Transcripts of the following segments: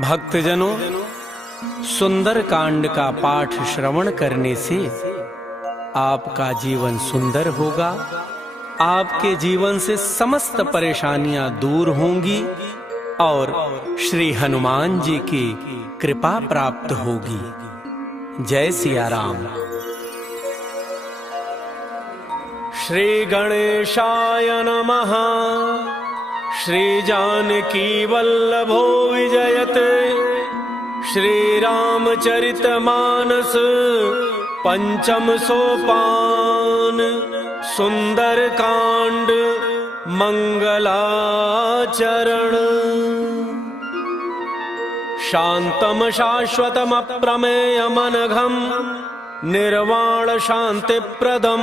भक्तजनों, सुंदर कांड का पाठ श्रवण करने से आपका जीवन सुंदर होगा। आपके जीवन से समस्त परेशानियां दूर होंगी और श्री हनुमान जी की कृपा प्राप्त होगी। जय सिया राम। श्री गणेशाय नमः। श्री जानकी वल्लभो विजयते। श्री रामचरितमानस पंचम सोपान। सुंदर कांड मंगलाचरण। शांतम शाश्वतम अप्रमेयमनघम निर्वाण शांतिप्रदम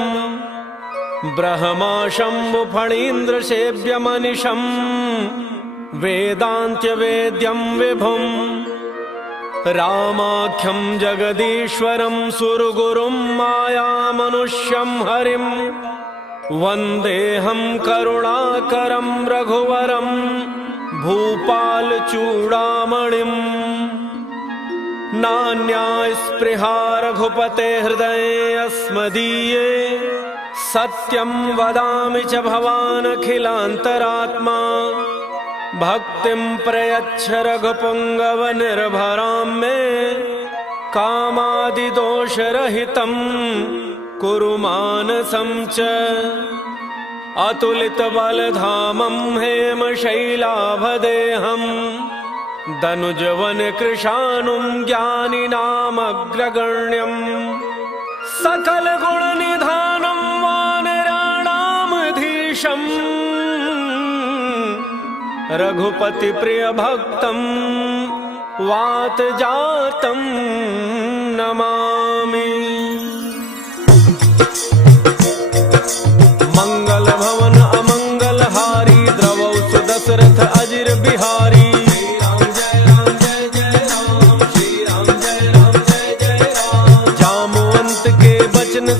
ब्रह्मा शंभु फणीन्द्र सेव्यमनिशं वेदांत्य वेद्यं विभुं रामाख्यं जगदीश्वरं सुरगुरुं मायामनुष्यं हरिं वन्देऽहं करुणाकरं रघुवरं भूपालचूडामणिम्। नान्या स्पृहा रघुपते हृदये अस्मदीये सत्यं वदामि च भवान् अखिलान्तरात्मा। भक्तिं प्रयच्छ रघुपुङ्गव निर्भरां मे कामादिदोषरहितं कुरु मानसं च। अतुलितबलधामं हेमशैलाभदेहं दनुजवनकृशानुं ज्ञानिनामग्रगण्यं सकल गुणनिधानं वानराणामधीशं रघुपति प्रिय भक्तं वातजातं नमामि। मंगल भवन अमंगलहारी द्रवौ सुदशरथ अजिर बिहारी।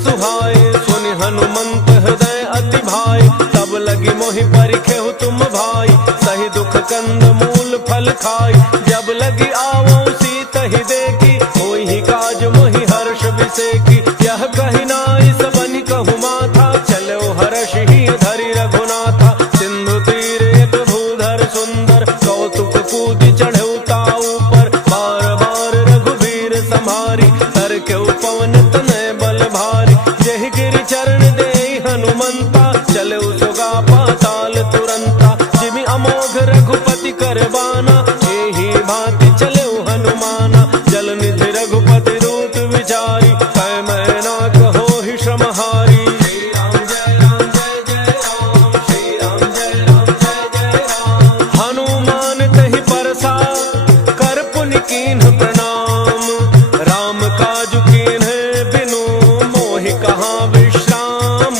सुहाए सुनि हनुमंत हृदय अति भाई। तब लगी मोहि परिखेहु तुम भाई सही दुख कंद मूल फल खाई। जब लगी आवो सीतहि देखी होई काज मोहि हर्ष विसेकी। यह कहि नाई सबनि कहु माथा चलो हर्ष ही धरि रघुनाथा। सिंधु तीर एक भूधर सुंदर कौतुक कूदि चढ़ऊ ताऊ पर। बार बार रघुबीर संभारी तर केउ पवन तनय बल भारी। जहि गिरि चरण देहि हनुमंता चले सुगा पाताल तुरंता। जिमि अमोघ रघुपति करबाना एहि भांति चले हनुमाना। जल निधि रघुपति रूत विचारी कै मैना कहो ही श्रमहारी। श्री राम जय राम जय जय राम। श्री राम जय राम जय जय राम। हनुमान तहि परसा कर पुनि कीन्ह प्रणाम। राम काजु कीन्ह बिनु मोहि कहाँ विश्राम।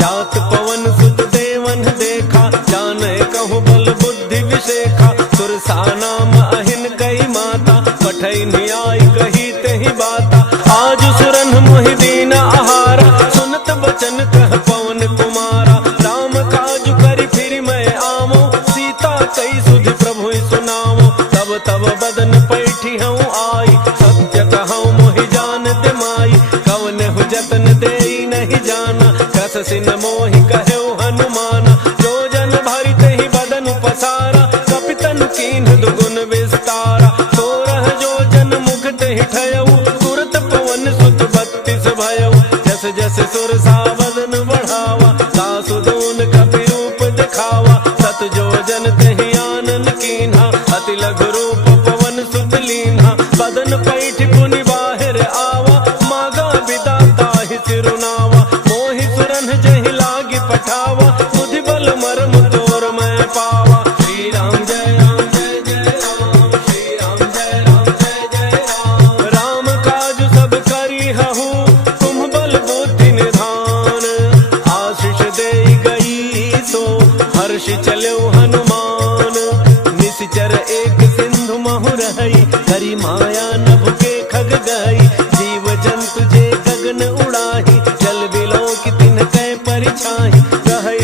जात पवन सुत देवन देखा जाने कहु बल बुद्धि विशेखा। सुरसा नाम अहिन कई माता पठै न्याय कही तेहि बाता। आज सुरन मोहि दीन आहारा सुनत बचन कह पवन कुमारा। राम काजु करि फिर मैं आवो सीता कई सुधि प्रभु सुनावो। तब तब बदन पैठी हूँ आई सत्य कहूँ मोहि जान दिमाई। कवनेहु जतन देई नहीं जाना कस सिन मोहि कहेउ हनुमाना। जो जन भरि तेहि बदन पसारा कपितन कीन्ह दुगुन विस्तारा। 16 जो जन मुख तेहि ठयऊ तुरत पवन सुत 32 भयऊ। जस जस सुरसा बदन बढ़ावा तासु दून कपि रूप दिखावा। सत जो जन तेहि आनन कीन्हा अति लघु रूप पवन सुत लीन्हा। बदन पैठि पुनि बाहिर आवा मागा बिदा ताहि सिरुनावा। मोहि सुरन जहि लागी पठावा बुद्धि बल मर्म तोर मैं पावा। श्री राम जय राम जय जय राम। श्री राम जय राम जय जय राम। राम काज सब करी हहु तुम बल बुद्धि निधान। आशीष देई गई सो हर्ष चलो हनुमान। निश्चर एक सिंधु महु रही हरि माया नभ के खग गई। जीव जंतु जे गगन उड़ाही जल बिलो की तिन कै परिछाही। कहे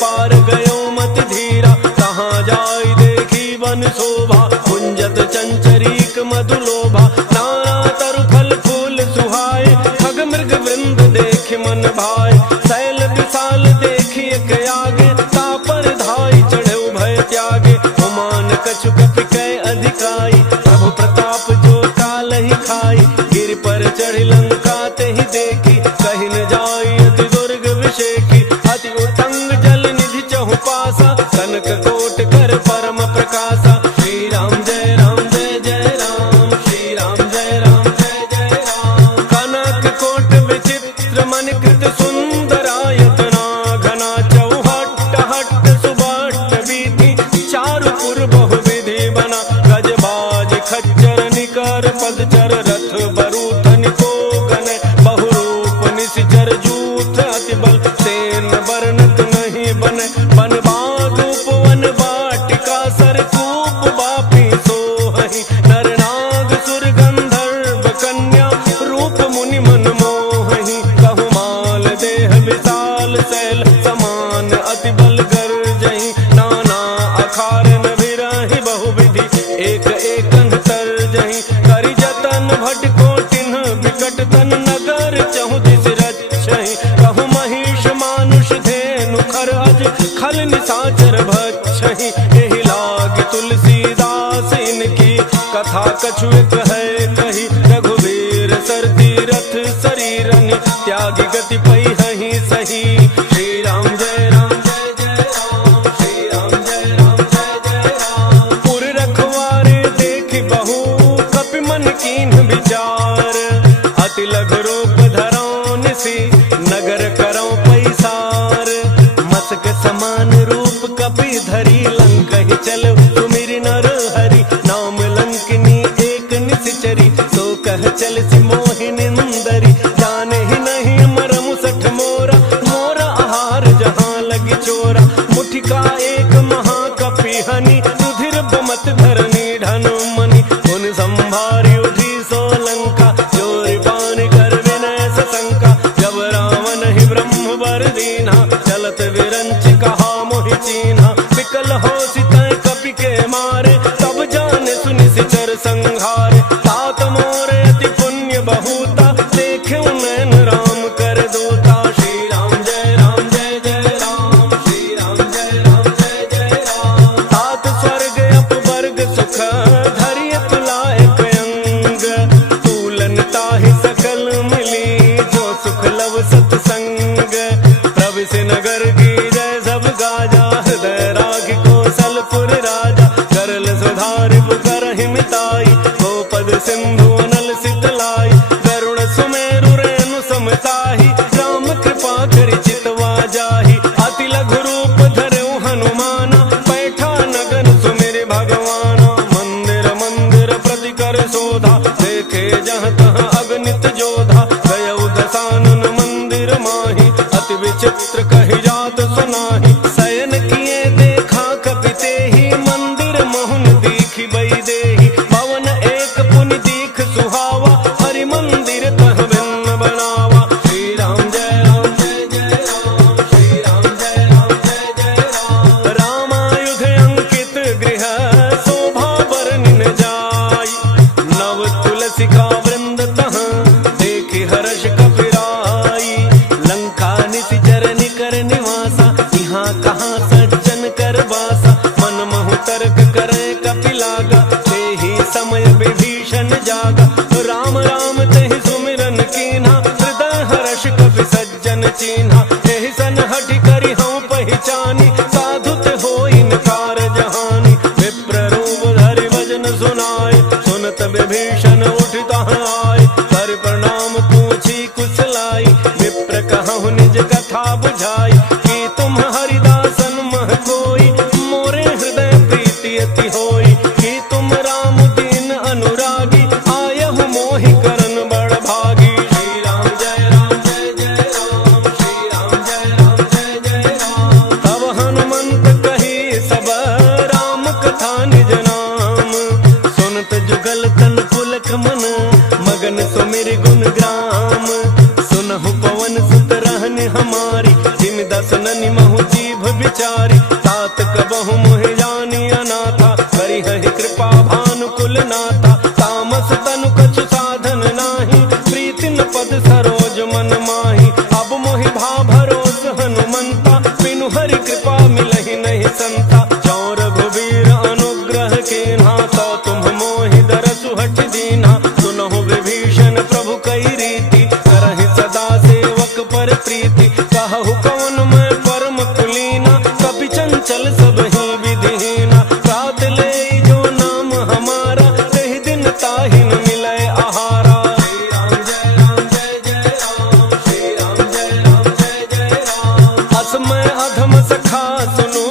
पार गयो मत धीरा, कहाँ जाय देखी वन शोभा, कुंजत चंचरीक मधुलोभा, नाना तरु फल फूल सुहाए, खग मृग वृंद देख मन भाए, शैल विशाल देखी एक आगे, तापर धाई चढ़े भय त्यागे, हुमान कछु कपि कै अधिकाई, प्रभु प्रताप जो काल ही खाई, गिर पर चढ़ी लंका ते ही देखी, कहीं न जाई अति दुर्ग विषेकी, अति उत्तंग जल निधि चहु पासा, कनक कोट कर परम प्रकाशा, श्री राम जय राम जय जय राम, श्री राम जय राम जय जय राम, कनक कोट विचित्र मन कृत सुंदरायतना, घना चौहट हट सुबट बीति, चारु पुर बहु विधि बना, गजबाज खच्चर निकर पदचर, रथ बरूथ निको गन, बहुरूप निशिचर जूथ अति बल, सेन बरनत नहीं बन, बन बाग उपवन वाटिका, सरकूप बापी सोहहि, नर नाग सुर गंधर्व कन्या, रूप मुनि मन मोहहि, कहु माल देह विशाल शैल, समान अति बल गर्जहि, नाना अखार न विरहि बहुविधि, एक एकन तरजहि, करि जतन भट कोटिन विकट तन, नगर चहु दिस रक्षहि, कहु महिष मानुष धेनु खर अज, खल निशाचर भक्षहि, एहि लाग तुलसीदास इनकी, कथा कछु एक है कही, रघुवीर सर तीरथ शरीरनि, त्यागी गति पहिहि सही, श्री राम जय राम जय जय राम, श्री राम जय राम जय जय राम, पुर रखवारे देखि बहु कपि मन कीन्ह विचार, अति लघु रूप धरौ निसि, नगर करौ पैसार, मसक समान रूप कपि धरी, लंकहि चलौ सुमिरि नर हरि, नाम लंकिनी एक निशिचरी, सो कह चल सि मोहि निंदरी, जाने ही नहीं मरम सठ मोरा, मोरा आहार जहाँ लगी चोरा, मुठिका एक महाकपि हनि, रुधिर बमत धरनी ढनु मनि, उन संभारी उठी सो लंका, चोरी पान कर विनय सशंका, जब रावण ही ब्रह्म वर दीन्हा, चलत विरंच कहा मोहि चीन्हा, विकल हो सितै कपि के मारे, तब जाने सुनि सिचर संघारे, तात मोरे अति पुण्य बहुता, देखे नैन राम कर दूता, श्री राम जय राम जय जय राम, श्री राम जय राम जय जय राम, तात स्वर्ग अपवर्ग सुख, धरिय तुला एक अंग, तूलन ताहि सकल मिली, जो सुख लव सतसंग, प्रविश नगर की जय सब गाजा, हृदय राग कौशलपुर राजा, करल सुधारि करहि मिताई, गोपद सिंधु अनल सितलाई, गरुड़ सुमेरु रेणु समताहि, राम कृपा करि चितवा जाहि, अति लघु रूप धरऊ हनुमाना, बैठा नगन सुमिरि भगवाना, मंदिर मंदिर प्रति कर शोधा, देखे जहाँ तहाँ अगणित जोधा, गयउ दसानन मंदिर माहि, अति विचित्र कहि जात सुनाहि, शयन किए देखा कपि तेहि, मंदिर मोहन दीखि बई देहि, भवन एक पुनि दीख सुहावा, हरि मंदिर तह भिन्न बनावा, श्री राम जय राम जय जय राम, श्री राम जय राम जय जय राम, रामायुध अंकित गृह, शोभा बरनिन जाई, नव तुलसिका वृंद तह, देखि हर्ष कपिराई, लंका निशिचर निकर निवासा, यहाँ कहाँ सज्जन कर वासा, मन महु तर्क करे कपि लागा, तेहि समय विभीषण जागा, राम राम तेहि सुमिरन कीन्हा, हृदय हर्ष कपि सज्जन चीन्हा, एहि सन हठि करि हऊँ पहिचानी, साधुत होई नकार जहानी, विप्र रूप धरि भजन सुनाए, सुनत विभीषण उठि तहाँ आए, कर प्रणाम पूछी कुशलाई, विप्र कहहुँ निज कथा बुझाई, कि तुम हरिदासन मह कोई, मोरे हृदय प्रीति अति होई, कि तुम राम दीन अनुरागी, आयहु मोहि करन बड़ भागी, श्री राम जय राम जय जय राम, श्री राम जय राम जय जय राम, तब हनुमंत ब्रह्मचारी तात कबहु मोहि जानी अनाथा करी है कृपा भानुकुल नाथा तामस तनु कछु साधन नाही प्रीति न पद सरोज मन माही अब मोहि भा भरोस हनुमंता बिनु हरि कृपा मिलहि नहीं संता चौर रघुबीर अनुग्रह कीन्हा तो तुम मोहि दरसु हठ दीन्हा सुनहु विभीषण प्रभु कई रीति करहि सदा सेवक पर प्रीति कहु कवन मैं परम कुलीना कपि चंचल सब ही विधिहीना रात ले जो नाम हमारा तेहि दिन ताहि न मिलै आहारा श्री राम जय राम जय जय राम श्री राम जय राम जय जय राम असमय अधम सखा सुनु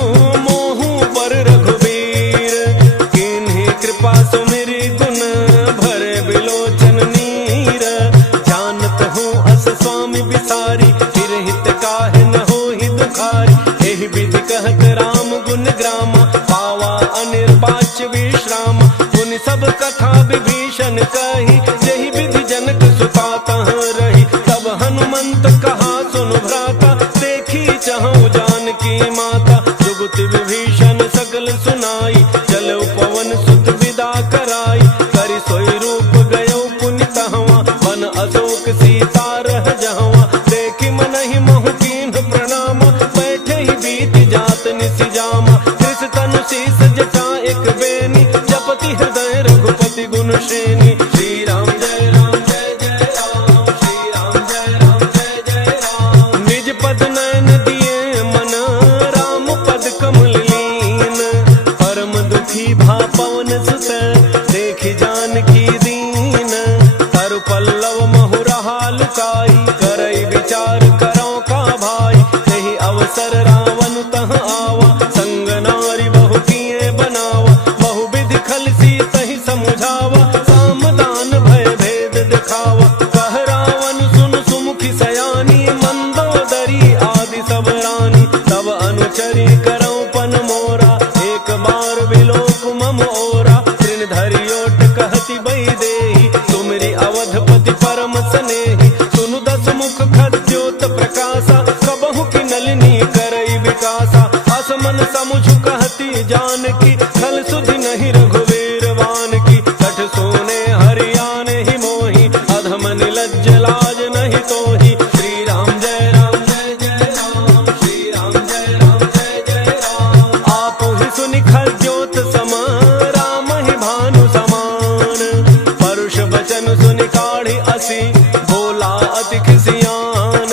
मोहु पर रघुबीर किन्हीं कृपा सुमिरि गुण भरे बिलोचन नीर जानत हूँ अस स्वामी बिसारी फिर हित काहे न होहि दुखारी एहि विधि कहत राम गुण ग्रामा पावा अनिर्वाच्य विश्राम मुनि सब कथा विभीषण कही जहि विधि जनक सुता तहाँ रही तब हनुमंत कहा सुनु भ्राता देखी चहु जानकी माता जुगति विभीषण सकल सुनाई चलो पवन सुत विदा कराई करि सोई रूप गयो पुनि तहवा वन अशोक सीता रह जहवा देखी मनहि महु कीन्ह प्रणाम बैठे ही बीत जात निसि जामा कृष तनु शीस जटा एक बेनी जपति हृदय रघुपति गुण श्रेणी श्री राम जय राम जय जय राम श्री राम जय राम जय जय राम निज पद नयन दिए मन राम पद कमल लीन परम दुखी भा पवन सुत देखि जानकी दीन तरु पल्लव महु रहा लुकाई करई विचार करो का भाई तेहि अवसर रावण तह आवा संग नारी बहु किए बनावा बहु विधि खल सी तहि समुझावा सामदान भय भेद दिखावा कह रावण सुन सुमुखी सयानी मंदोदरी आदि सब रानी तब अनुचरी करौ पन मोरा एक बार विलोक मम ओरा तृण धरियोट कहति बई देहि तुमरी अवधपति परम सनेहि सुनु दस मुख खद्योत प्रकाशा कबहु की नलिनी करई विकासा असमन समुझ कहती जानकी खल सुधि नहीं रघुवीर वान की कठ सोने हरियाने ही मोही अधम निलज्ज लाज नहीं तोही श्री राम जय राम जय जय राम श्री राम जय राम जय जय राम आप ही सुनि खद्योत समा राम ही भानु समान परुष बचन सुनि काढ़ी असी बोला अति खिसियान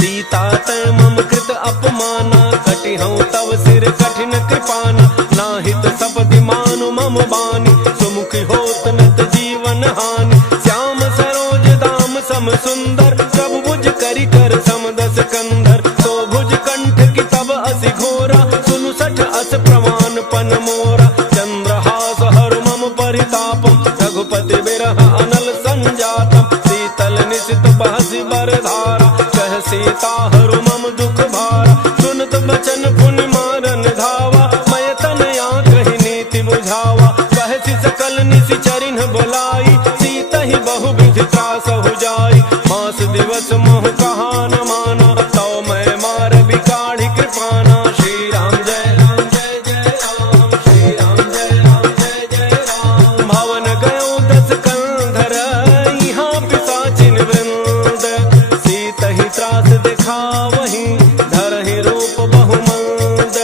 सीता तय मम कृत अपमाना कटि हूँ तव सिर कठिन कृपाना नाहित सपदि मानु मम बानी सुमुखी होत नत जीवन हानि श्याम सरोज दाम सम सुंदर प्रभु भुज करि कर समदस कंधर तो भुज कंठ की तब असि घोरा सुनु सठ अस प्रमाण पन मोरा चंद्रहास हर मम परितापम रघुपति बिरह अनल संजातम शीतल निशित बहसि बरधारा कह सीता हरु मम दुख भारा सुनत बचन पुनि मारन धावा मय तनया कहि नीति बुझावा कहसि सकल निशि चरिन बुलाई सीता ही बहु विधि त्रास हो जाई मास दिवस मोह कहा न माना तो मैं मार बिकाढ़ी कृपाना श्री राम जय राम जय जय राम श्री राम जय राम जय जय राम भवन गयो दस कंधर यहाँ पिशाचिन वृंद सीता ही त्रास दिखावहि धरहि रूप बहुमंद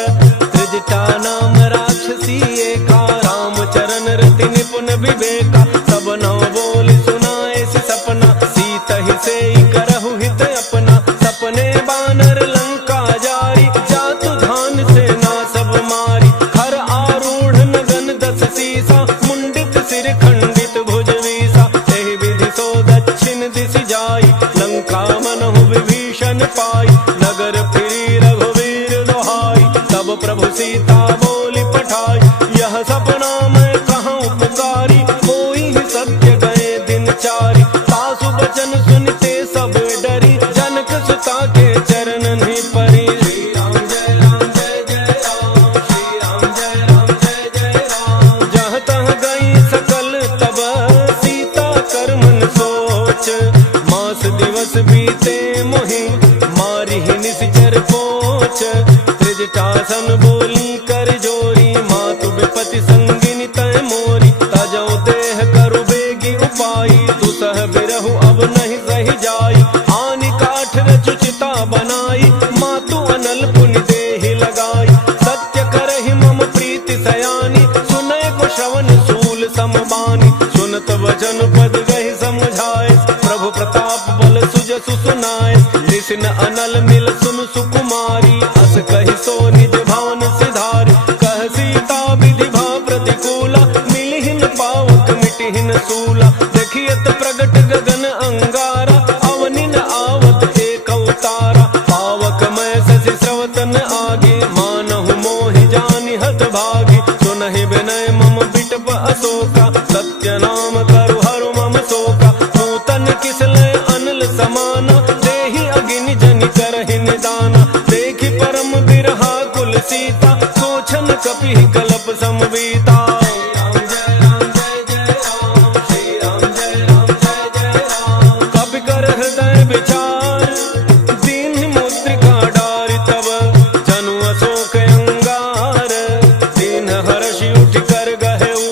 त्रिजटा नाम राक्षसी एका राम चरण रति निपुण विवेका सब नौ बोली सुनाए सि सपना सीता ही से करहु हित अपना सपने बानर लंका जारी जातु धान से ना सब मारी खर आरूढ़ नगन दस सीसा मुंडित सिर खंडित भुज वीसा एहि विधि सो दक्षिण दिशि जाई लंका मनहु विभीषण पाई नगर फिरी रघुवीर दोहाई तब प्रभु सीता बोली पठाई यह सपना मैं कहूँ पुकारी कोई ही सत्य गए दिन चारी सासु बचन सुनते सब डरी जनक सुता के चरण नहीं परी श्री राम जय राम जय जय राम श्री राम जय राम जय जय राम जहाँ तहाँ गई सकल तब सीता कर मन सोच मास दिवस बीते मोहि मारी ही निश्चर पोच त्रिजटा दुशासन बोली कर जोरी, मातु विपति संगिनी तय मोरी। तजौ देह करु बेगी उपाई, दुसह बिरहु अब नहीं सही जाई। आनि काठ रचुचिता बनाई, मातु अनल पुनि देहि लगाई। सत्य करहि मम प्रीति सयानी, सुनय को श्रवण सूल समबानी। सुनत वचन पद गहि समझाए, प्रभु प्रताप बल सुजसु सुनाए। कृष्ण अनल मिल सुन सुकुमारी, अस कहि सो निज भावन सिधारी। कह सीता विधि भा प्रतिकूला, मिलिहिन पावक मिटिहिन सूला। देखियत प्रगट गगन अंगारा, अवनि न आवत एक अवतारा। पावक मैं शशि स्रवतन आगे, मानहु मोहि जानि हत भागी। सुनहि विनय मम बिटप अशोका, सत्य नाम करु हरु मम शोका। नूतन किसलय अनल समाना, देहि अगिनि जनि करहि निदाना। देखि परम बिरहा कुल सीता, सोचन कपि कलप समवीता। कपि कर हृदय विचार, दीन्हि मुद्रिका डारि तब। जनु अशोक अंगार, दीन हर्षि उठि कर गहेउ।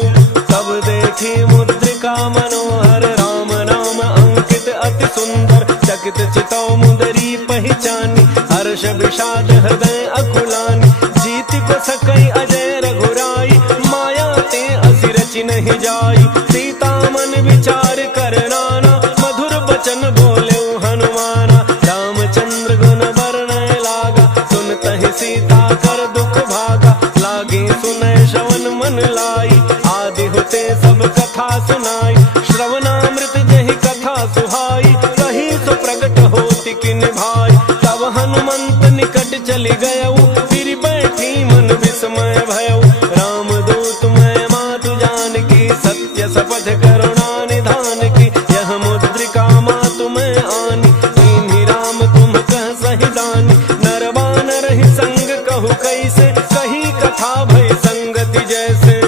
तब देखी मुद्रिका मनोहर, राम नाम अंकित अति सुंदर। चकित चितौ मुदरी पहचानी, हर्ष विषाद हृदय अकुलानी। जीति को सकई अजय रघुराई, माया ते असि रचि नहीं जाई। सीता मन विचार कर नाना, मधुर बचन बोले हनुमाना। रामचंद्र गुण वर्णय लागा, सुनतहि सीता कर दुख भागा। लागे सुनय श्रवण मन लाई, आदि होते सब कथा सुनाई। श्रवणामृत जहि कथा सुहाई, कही सो प्रगट होति किन भाई। तब हनुमंत निकट चली गयऊ, फिर बैठी मन विस्मय भयऊ। राम दूत मैं मातु जानकी, सत्य सपथ करुणा निधान की। यह मुद्रिका मातु मैं आनी, दीन्हि राम तुम कह सही दानी। नर बानर ही संग कहु कैसे, कही कथा भय संगति जैसे।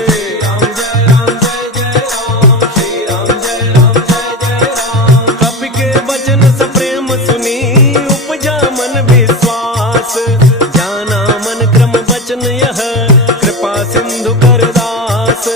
राम जय राम जय जय राम, श्री राम जय राम जय जय राम। कपि के वचन सप्रेम सुनी, उपजा मन विश्वास। जाना मन क्रम वचन यह, कृपा सिंधु कर दास।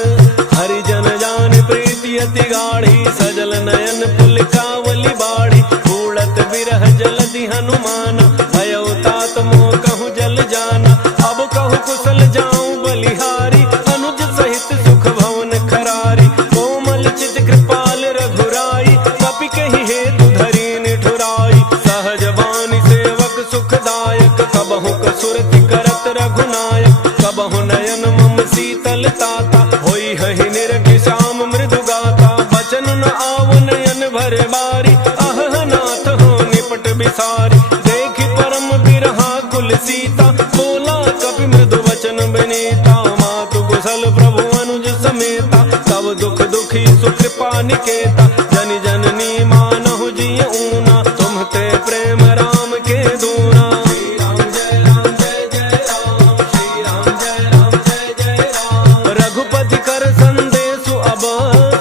हरिजन जान प्रीति अति गाढ़ी, सजल नयन पुलकावली बाढ़ी। उड़त विरह जलधि हनुमाना, भयउ तात मोह कहूँ जल जाना। अब कहूँ कुशल जाऊं बलिहारी, अनुज सहित सुख भवन खरारी। कोमल चित कृपाल रघुराई, कपि कहि हेतु धरि निठुराई। सहज बानी सेवक सुखदायक, कबहु कसुरति करत रघुनायक। कबहु नयन मम शीतल ताता, होई हहि निरखि श्याम मृदु गाता। बचन न आव नयन भरे बारी, अह नाथ हो निपट बिसारी। देखि परम बिरहा कुल सीता, बोला कपि मृदु वचन विनीता। मातु कुशल प्रभु अनुज समेता, तब दुख दुखी सुकृपा निकेता। जनि जननी मानहु जिय ऊना, तुम्हते प्रेम राम के दूना। श्री राम जय राम जय जय राम, श्री राम जय राम जय जय राम। रघुपति कर संदेशु अब,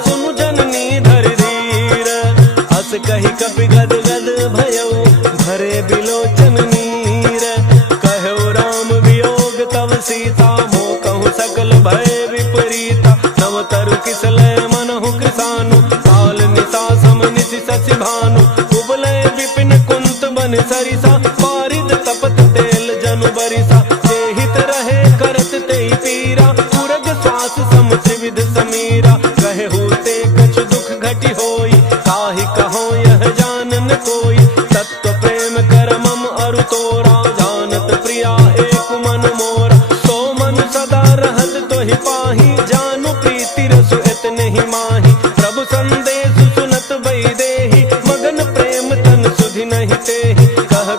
सुनु जननी धरि धीर। अस कहि कपि गद गद भयउ, भरे बिलोचन नीर। कहु राम वियोग तव सीता, मोह कहूँ सकल भय विपरीता। नव तरु किसलय मनहु कृसानु, काल निशा सम निशि शशि भानु। कुबलय विपिन कुंत बन सरिसा, पारिद तपत तेल जनु बरिसा। जेहित रहे करत तेहि पीरा, पुरग श्वास सम त्रिविध समीरा। कहे होते कछु दुख घटी होई, काहि कहो यह जानन कोई। तत्व प्रेम कर मम अरु तोरा, जानत प्रिया एक मन मोरा। सो मन सदा रहत तोहि पाही, जानु प्रीति रसु इतने ही माही। प्रभु संदेश सुनत वै देहि, मगन प्रेम तन सुधि नहीं तेहि। कह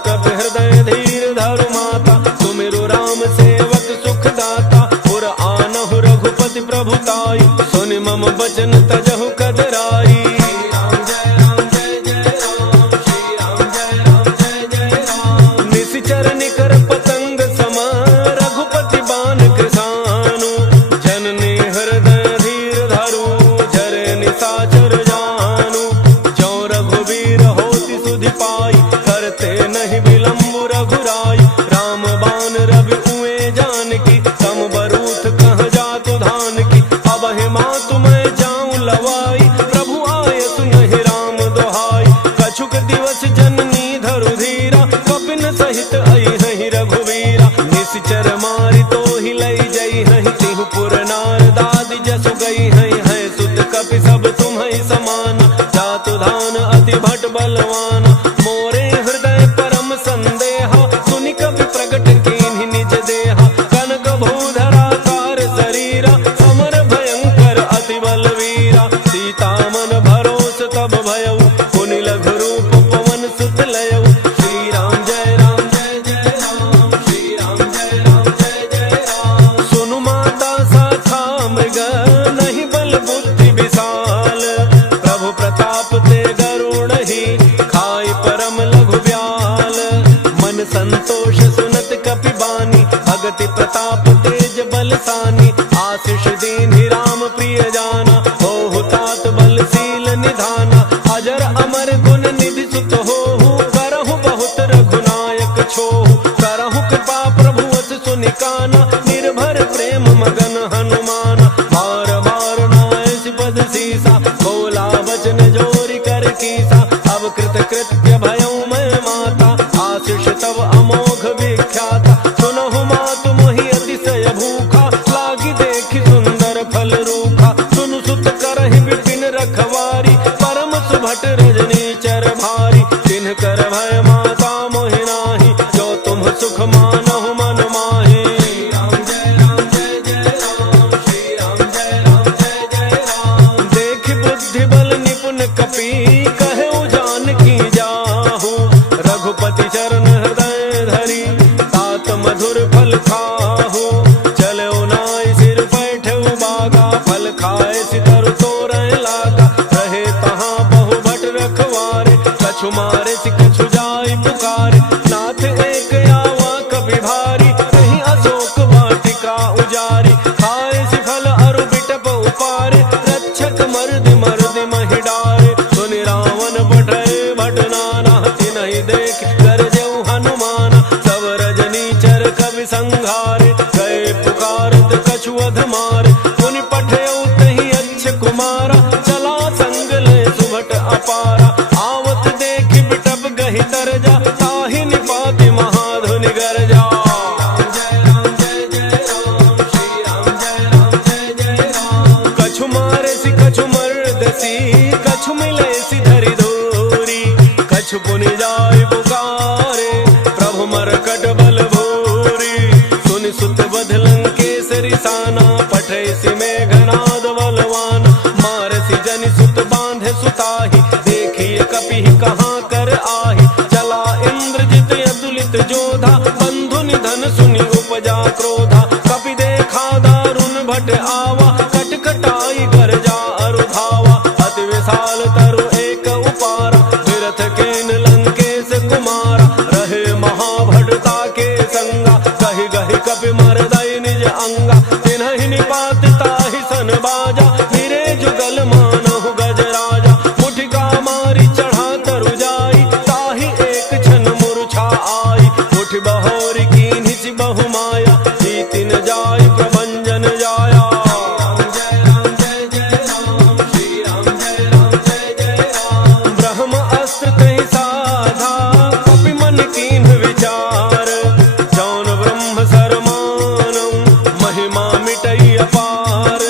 निर्भर प्रेम मगन हनुमान। बार बार नायस पद सीसा, बोला वचन जोरी कर कीसा। अब कृत कृत्य भयउ मैं माता, आशीष तब अमोघ विख्याता। सुनहु मातु मोहि अतिशय भूखा, लागी देखि सुंदर फल रूखा। सुनु सुत करहि विपिन रखवारी, परम सुभट रजनी चर भारी। तिन्ह कर भय माता मोहि नाही, जो तुम सुख मानहु मन माहि। राम जय राम जय जय राम, श्री राम जय राम जय जय राम। देख बुद्धि बल निपुण कपि, कहु जानकी जाहु। रघुपति चरण हृदय धरी, तात मधुर फल खाहु। चलो नाय सिर बैठउ बागा, फल खाए सितर तोरय लागा। रहे तहाँ बहु भट रखवारे, कछु मारे सि कछु जाय पुकारे। नाथ एक आवा कपि भारी, कहीं अशोक वाटिका उजारी। खाए सि फल अरु बिटप उपारे, रक्षक मर्दि मर्दि महि डारे। सुनि रावण बटै भट नाना, तिनहि देख गरजउ हनुमाना। सब रजनी चर कवि संघारे, गए पुकारत कछु अध मारे। मुनि पठयउ तहि अच्छ कुमारा, चला संग ले सुभट अपारा। आवत देखि बिटप गहि तरजा, ताहि निपाति महाधुनि गरजा। राम जय राम जय जय राम, श्री राम जय राम जय जय राम। कछु मारे सि कछु मर्दसी, कछु मिले सि धरि धूरी। कछु पुनि जाय पुकारे, प्रभु मरकट बल भूरी। सुनि सुत बध लंकेसरि साना, पठै सि मेघनाद बलवान। मारसि जनि सुत बांधे सुताहि, देखिए कपिहि कहाँ कर आहि। चला इंद्रजित अतुलित जोधा, बंधु निधन सुनि उपजा क्रोधा। कपि देखा दारुण भट आवा, कटकटाई गरजा अरु धावा। अति विशाल तरु एक उपारा, विरथ केन लंकेश कुमारा। रहे महाभटता के संगा, कहि गहि कपि मरदई निज अंगा। तिन्हि निपात ताहि सन बाजा, फिरे जुगल मानहु गजराजा। मुठिका मारी चढ़ा तरु जाई, ताहि एक क्षण मूर्छा आई। मुठि बहोरी कीन्हि सि बहु माया, जीति न जाय प्रभंजन जाया। राम जय राम जय जय राम, श्री राम जय राम जय जय राम। ब्रह्म अस्त्र तहि साधा, कपि मन कीन्ह विचार। जौन ब्रह्म सरमानउ, महिमा मिटई अपार।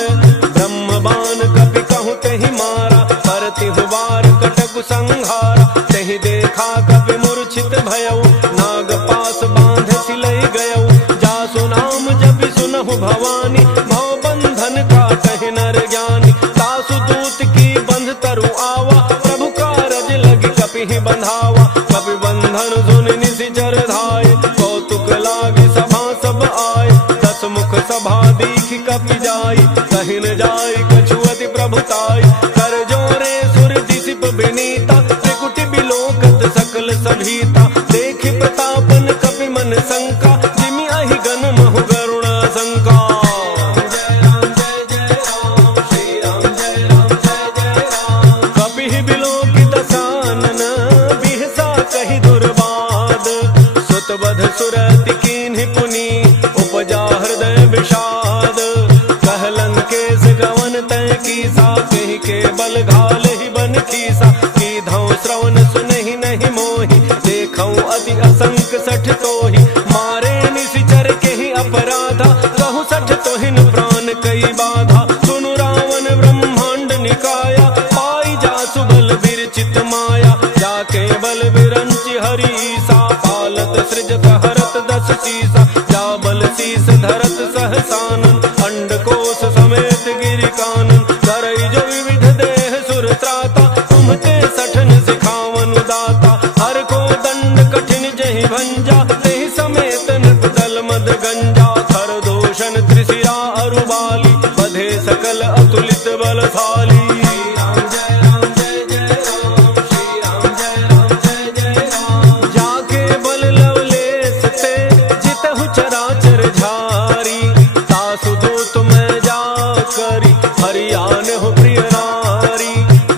ब्रह्म बाण कपि कहु तहि मारा, परतिहु वार कटकु संहारा। तहि देखा कपि मूर्छित भयउ, नाग पास बांध सिलई गयउ। जासु नाम जपि सुनहु भवानी, भव बंधन काटहि नर ज्ञानी। तासु दूत की बंध तरु आवा, प्रभु कारज लगी कपिहि बंधावा। कपि बंधन सुनि निशिचर धाय, कौतुक लागी सभा सब आए। दस मुख सभा दीखि कपि जाई, कहि न जाय कछु अति प्रभुताई। कर जोरे सुर दिसिप विनीता, त्रिकुटि बिलोकत सकल सभीता। देखि प्रतापन कपि मन शंका, जिमि अहि गन महु गरुण शंका। राम जय राम जय जय राम, श्री राम जय राम जय जय राम। कपिहि बिलोकित सानन, बिहसा कहि दुर्बाद। सुत बध सुरति कीन्हि पुनि, उपजा हृदय विषाद। कह लंकेश गवन तय कीसा, कहि के बल घालहि बन खीसा। कीधौ श्रवण सुनहि नहीं मोहि, देखौ अति असंक सठ तोहि। मारे निशिचर केहि अपराधा, कहु सठ तोहिन प्राण कई बाधा। सुनु रावण ब्रह्मांड निकाया, पाई जासु बल विरचित माया। जाके बल विरंचि हरीसा, पालत सृजत हरत दस शीसा। जा बल शीस धरत सहसानन, अंडकोश समेत गिरि कानन। करई जो विविध देह सुर त्राता, तुमते सठन सिखावनु दाता। हर को दंड कठिन जहि भंजा, तेहि समेत नृप दल मद गंजा। थर दोषण त्रिशिरा अरु बाली, बधे सकल अतुलित बलशाली। राम जय राम जय जय राम, श्री राम जय राम जय जय राम। जाके बल लवलेस ते, जितहु चराचर झारी। तासु दूत मैं जा करी, हरियान हो प्रिय नारी।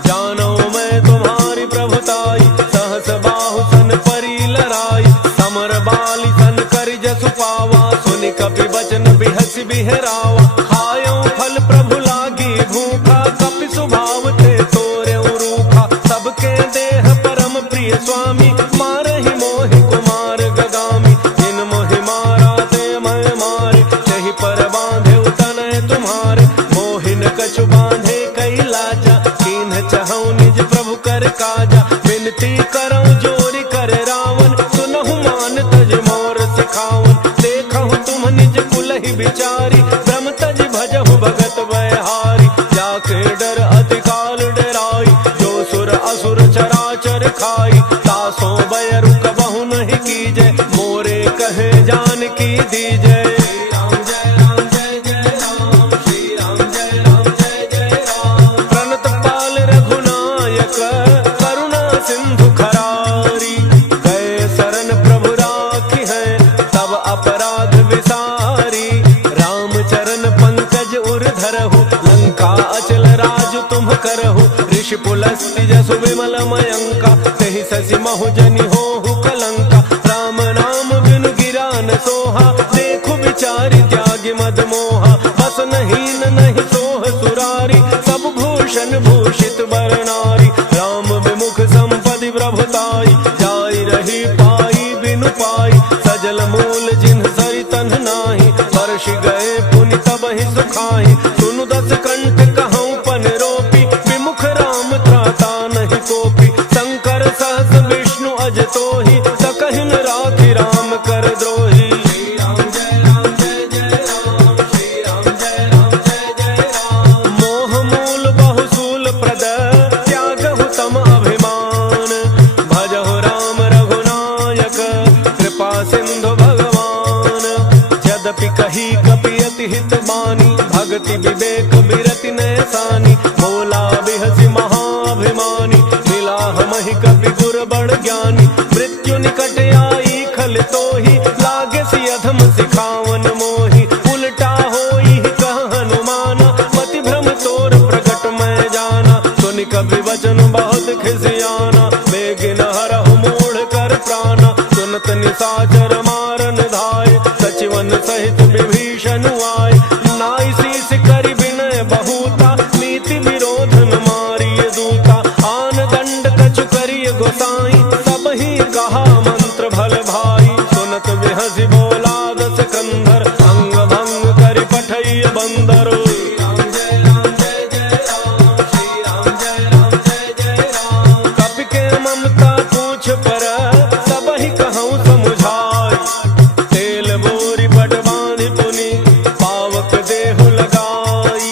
जानो मैं तुम्हारी प्रभुताई, सहस बाहु सन परी लड़ाई। समर बाली सन करि जसु पावा, सुनि कपि बचन बिहसी बिहरावा खायो फल प्रभु लागी भूखा कपि स्वभाव ते तोरे रूखा सबके देह परम प्रिय स्वामी मारहि मोहि कुमार गगामी जिन मोहि मारा ते मैं मारे तहि पर बांधे तनय तुम्हारे मोहिन कछु बांधे कई लाजा कीन्ह चहु निज प्रभु कर काजा विनती करऊं जोरी कर रावण सुनहु मान तज मोर सिखावन देखहु तुम निज कुलहि बिचारी ब्रह्म तज भजहु भगत बयहारी जाके डर अति काल डराई जो सुर असुर चराचर खाई तासो बयरु कबहु नहीं कीजय मोरे कहे जान की दीजय सिंधु खरारी गए शरण प्रभु राखी है तब अपराध विसारी राम चरण पंकज उर धरहु लंका अचल राज तुम करहु ऋषि पुलस्त्य जसु विमल मयंका तहि शशि महु जनि होहु कलंका राम नाम बिनु गिरा न सोहा देखु विचारि त्यागी मद मोहा बस हीन नहीं सोह सुरारी सब भूषण भूषित बर नारी राम विमुख संपदि प्रभुताई जाई रही पाई बिनु पाई सजल मूल जिन्ह सरि तन्ह नाही वर्ष गए पुनि तबहि सुखाई सुनु दस कंठ कहूँ पन रोपी विमुख राम त्राता नहीं कोपी शंकर सहस विष्णु अज तोहि सकहिन राखि राम कर द्रोही मोह मूल बहुसूल प्रद त्यागहु तम अभिमान भजहु राम रघुनायक कृपा सिंधु भगवान यद्यपि कही कपि अति हित बानी भक्ति विवेक बिरति नैसानी बोला बिहसी महाभिमानी मिला हमहि कपि गुर बड़ ज्ञानी मृत्यु निकट आई खल तोहि लागे सी अधम सिखावन मोहि उल्टा होई कह हनुमाना मति भ्रम तोर प्रगट मैं जाना सुनि कपि वचन बहुत खिसियाना बेगिन हरहु मूढ़ कर प्राणा सुनत निशाचर मारन धाय सचिवन सहित विभीषण आए नाई शीस करि विनय बहुता नीति विरोधन मारिय दूता आन दंड कछु करिय गोसाई सब ही कहा मंत्र भल भाई सुनत बिहसी बोला दस कंधर अंग भंग करि पठैय बंदरो कपि के ममता पूछ पर सब ही कहूँ समुझाई तेल बोरी बट बांधि पुनि पावक देहु लगाई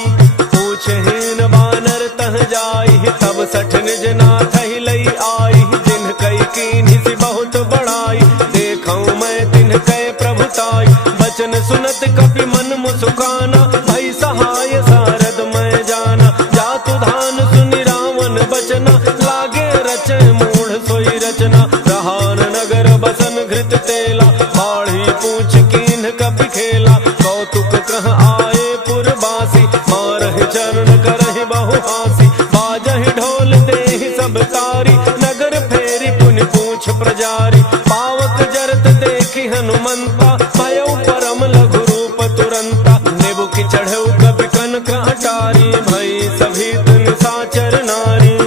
पूछहीन बानर तह जाई तब सठ निज नाथ ही लई आई जिन्ह कई कीन्हि सी बहुत बड़ाई देखऊँ मैं तिन्ह कै प्रभुताई बचन सुनत कपि मन मुसुकाना भई सहाय सारद मैं जाना जातु धान सुनि रावण बचना लागे रचे मूढ़ सोई रचना रहान नगर बसन घृत तेला बाढ़ी पूछ कीन्ह कपि खेला कौतुक कह आए पुरबासी मारहि चरण करहि बहु हासी बाजहि ढोल देहि सब तारी नगर फेरी पुनि पूछ प्रजारी पावक जरत देखि हनुमंता भयउ परम लघु रूप तुरंता नेबु की चढ़ऊ कपि कनक अटारी भई सभी तुन साचर नारी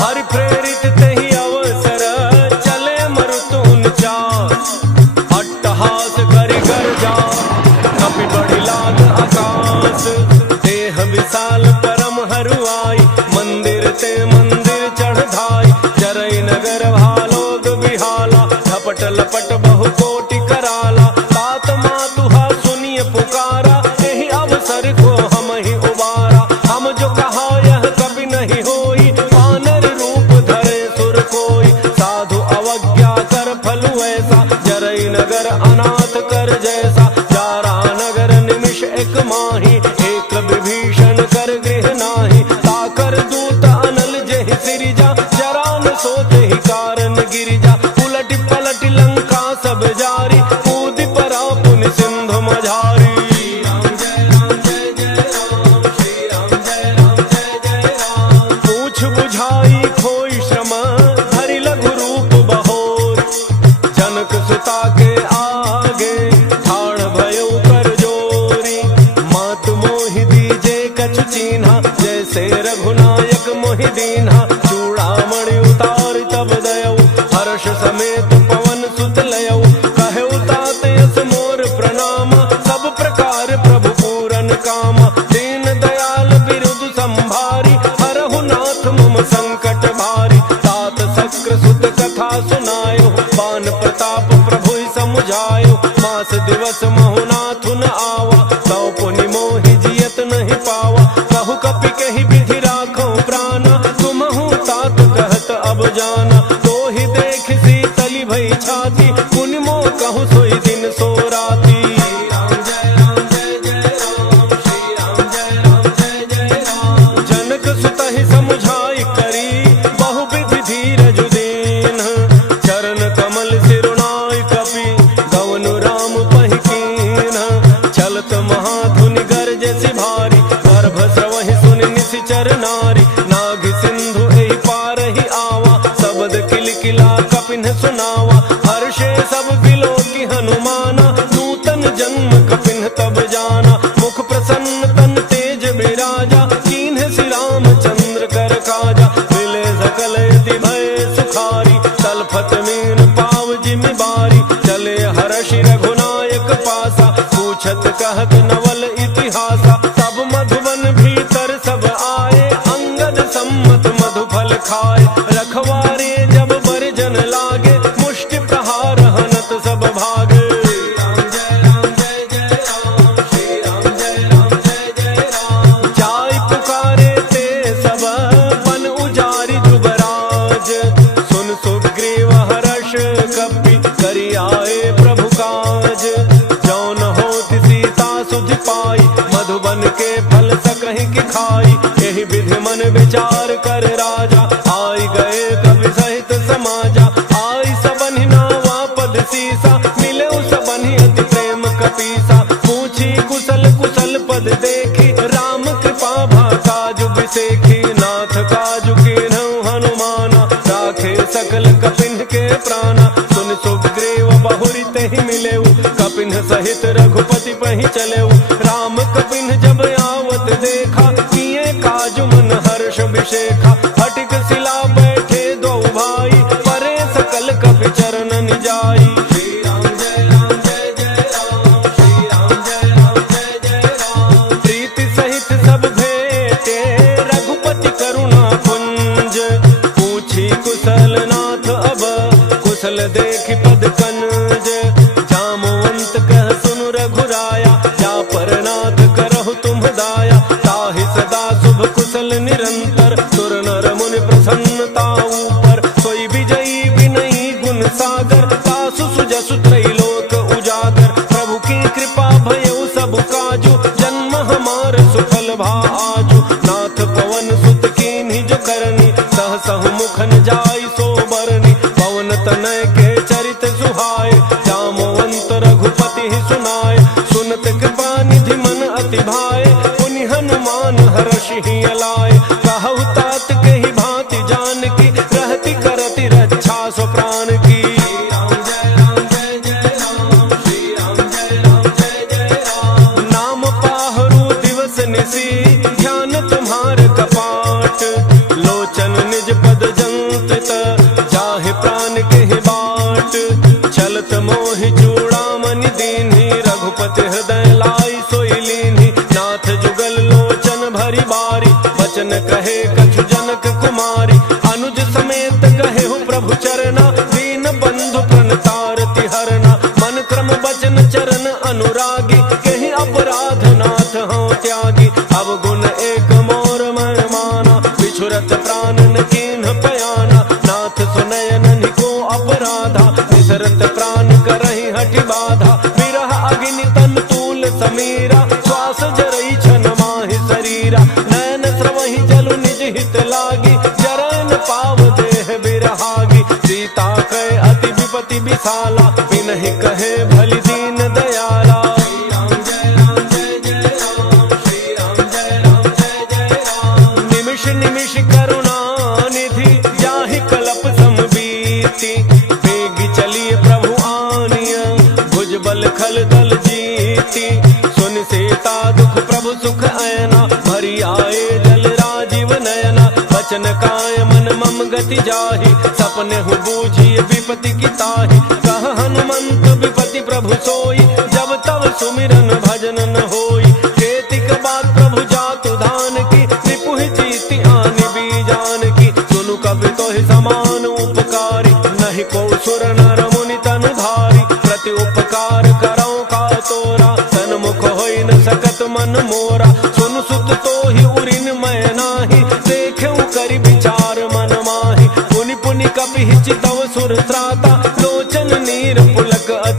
हरि प्रेरित तेहि अवसर चले मरुतुन चार अट्टहास करि गर्जा कपि बढ़ि लाग आकाश देह विशाल परम हरुआई मंदिर ते मंदिर चढ़ धाई जरई नगर भालोग बिहाला झपट लपट बहु कोटि कराला तात मातुहा सुनिय पुकारा यही अवसर को हम ही उबारा हम जो कहा यह कभी नहीं होई वानर रूप धरे सुर कोई साधु अवज्ञा कर फलु ऐसा जरई नगर अनाथ कर जैसा जारा नगर निमिष एक माही एक विभीषण कर गृह नाही ताकर दूत अनल जेहि सिरिजा जरा न सोते ही कारण गिरिजा उलट पलट लंका सब जा प्रभु समुझायो, मास दिवस महु नाथु न आवा, तौ पुनि मोहि जियत नहीं पावा। कहु कपि कहि विधि राखो प्राणा, तुमहु तात कहत अब जाना। तो ही देख शीतली भई छाती, पुनि मोह कहु सोई दिन सो राती। जनक सुत ही समुझाई करी, बहु विधि धीरज दीन। चरण कमल सिरुनाई कपि, गवनु राम पहि कीन। चलत महाधुनि गरजे सि भारी, गर्भ स्रवहि सुनि निशिचर नारी। नाग सिंधु एहि पार ही आवा, शब्द किलकिला कपिन सुनावा। हर्षे सब बिलो की हनुमाना, नूतन जन्म कपिन तब जाना। मुख प्रसन्न तन तेज विराजा, कीन्ह श्री रामचंद्र कर काजा। मिले सकल यति भय सुखारी, तलफत मीन पाव जिमि बारी। चले हर्षि रघुनायक पासा, पूछत कहत नवल इतिहासा। तब मधुवन भीतर सब आए, अंगद सम्मत मधुफल खाए। रखवारे जब बरजन लागे, मुष्टि प्रहार हनत सब भागे। जाय पुकारे ते सब, बन उजारि जुबराज। सुन सुग्रीव हर्ष कपि, करि आए प्रभु काज। जौन होत सीता सुधि पाई, मधुबन के फल सकहि की खाई। यही विधि मन विचार कर राजा, आई गए कवि सहित समाजा। आई सबनि नावा पद सीसा, मिले सबनि अति प्रेम कपीसा। पूछी कुशल कुशल पद देखी, राम कृपा भा काजु बिसेखी। नाथ काजु कीन्हु हनुमाना, राखे सकल कपिन के प्राणा। सुन सुग्रीव बहुरी तेहि मिलेउ, कपिन सहित रघुपति पहि चलेउ। राम कपिन जब आवत देखा, किए काजु मन हर्ष विशेखा। फटिक शिला बैठे दो भाई, परे सकल कपि चरण निजाई। श्री राम जय राम जय जय राम, श्री राम जय राम जय जय राम। प्रीति सहित सब भेटे, रघुपति करुणा पुंज। पूछी कुशल नाथ अब, कुशल देखि पद कंज। जामवंत कह सुनु रघुराया, जा पर नाथ करहु तुम दाया। ताहि सदा शुभ कुशल निरंतर, सुर नर मुनि प्रसन्नता ऊपर। सोई विजयी विनयी गुण सागर, तासु सुजसु त्रैलोक उजागर। प्रभु की कृपा भयउ सब काजु, जन्म हमार सुफल भा आजु। नाथ पवन सुत कीन्हि जो करनी, सहसहु मुख न जाई सो बरनी। पवन तनय के चरित सुहाए, जामवंत रघुपति ही सुनाए। सुनत कृपा निधि मन अति भाए, पुनि हनुमान हर्षि ही अलाए। कहु तात कहि भांति जानकी, रहति करति रक्षा सो प्राण की। श्री राम जय राम जय जय राम, श्री राम जय राम जय जय राम। नाम पाहरु दिवस निसी, ध्यान तुम्हार कपाट। लोचन निज पद जंत्रित, जाहि प्राण केहि बाट। चलत मोहि चूड़ामणि दीन्हि, रघुपति हृदय लाई सोई लीन्हि। नाथ जुगल लोचन भरी बारी, वचन कहे कछु जनक कुमारी। अनुज समेत कहे प्रभु चरना, दीन बंधु प्रणतारति हरना। मन क्रम वचन चरण अनुरागी, कहि अपराध नाथ हूँ त्यागी। अब गुण एक मोर मन माना, बिछुरत प्राण न कीन्ह पयाना। नाथ सुनयन निको अपराधा, निसरत प्राण करहि हठि बाधा। विरह अग्नि तन तूल समीरा, श्वास जरई छन माहि शरीरा। नयन स्रवहि जलु निज हित लागी, जरन पाव देह बिरहागी। सीता कहे अति विपति विशाला, बिनहि कहे भलि दीन दयाला। श्री राम जय राम जय जय राम, श्री राम जय राम जय जय राम। निमिष निमिष करुणा निधि, जाहि कलप समबीति। वेग चलिए प्रभु आनिया, भुज बल खल दल जीती। सुन सीता दुख प्रभु सुख ऐना, भरी आए जल राजीव नयना। वचन काय मन मम गति जाहि, सपने हु बूझिए विपति की ताहि। कह हनुमंत विपति प्रभु सोई, जब तब सुमिरन भजन न होई। केतिक बात प्रभु जातु धान की, रिपुहि जीति आनि बीजान की। सुनु कवि तोहि समान उपकारी, नहीं को सुर नर मुनि तनु धारी।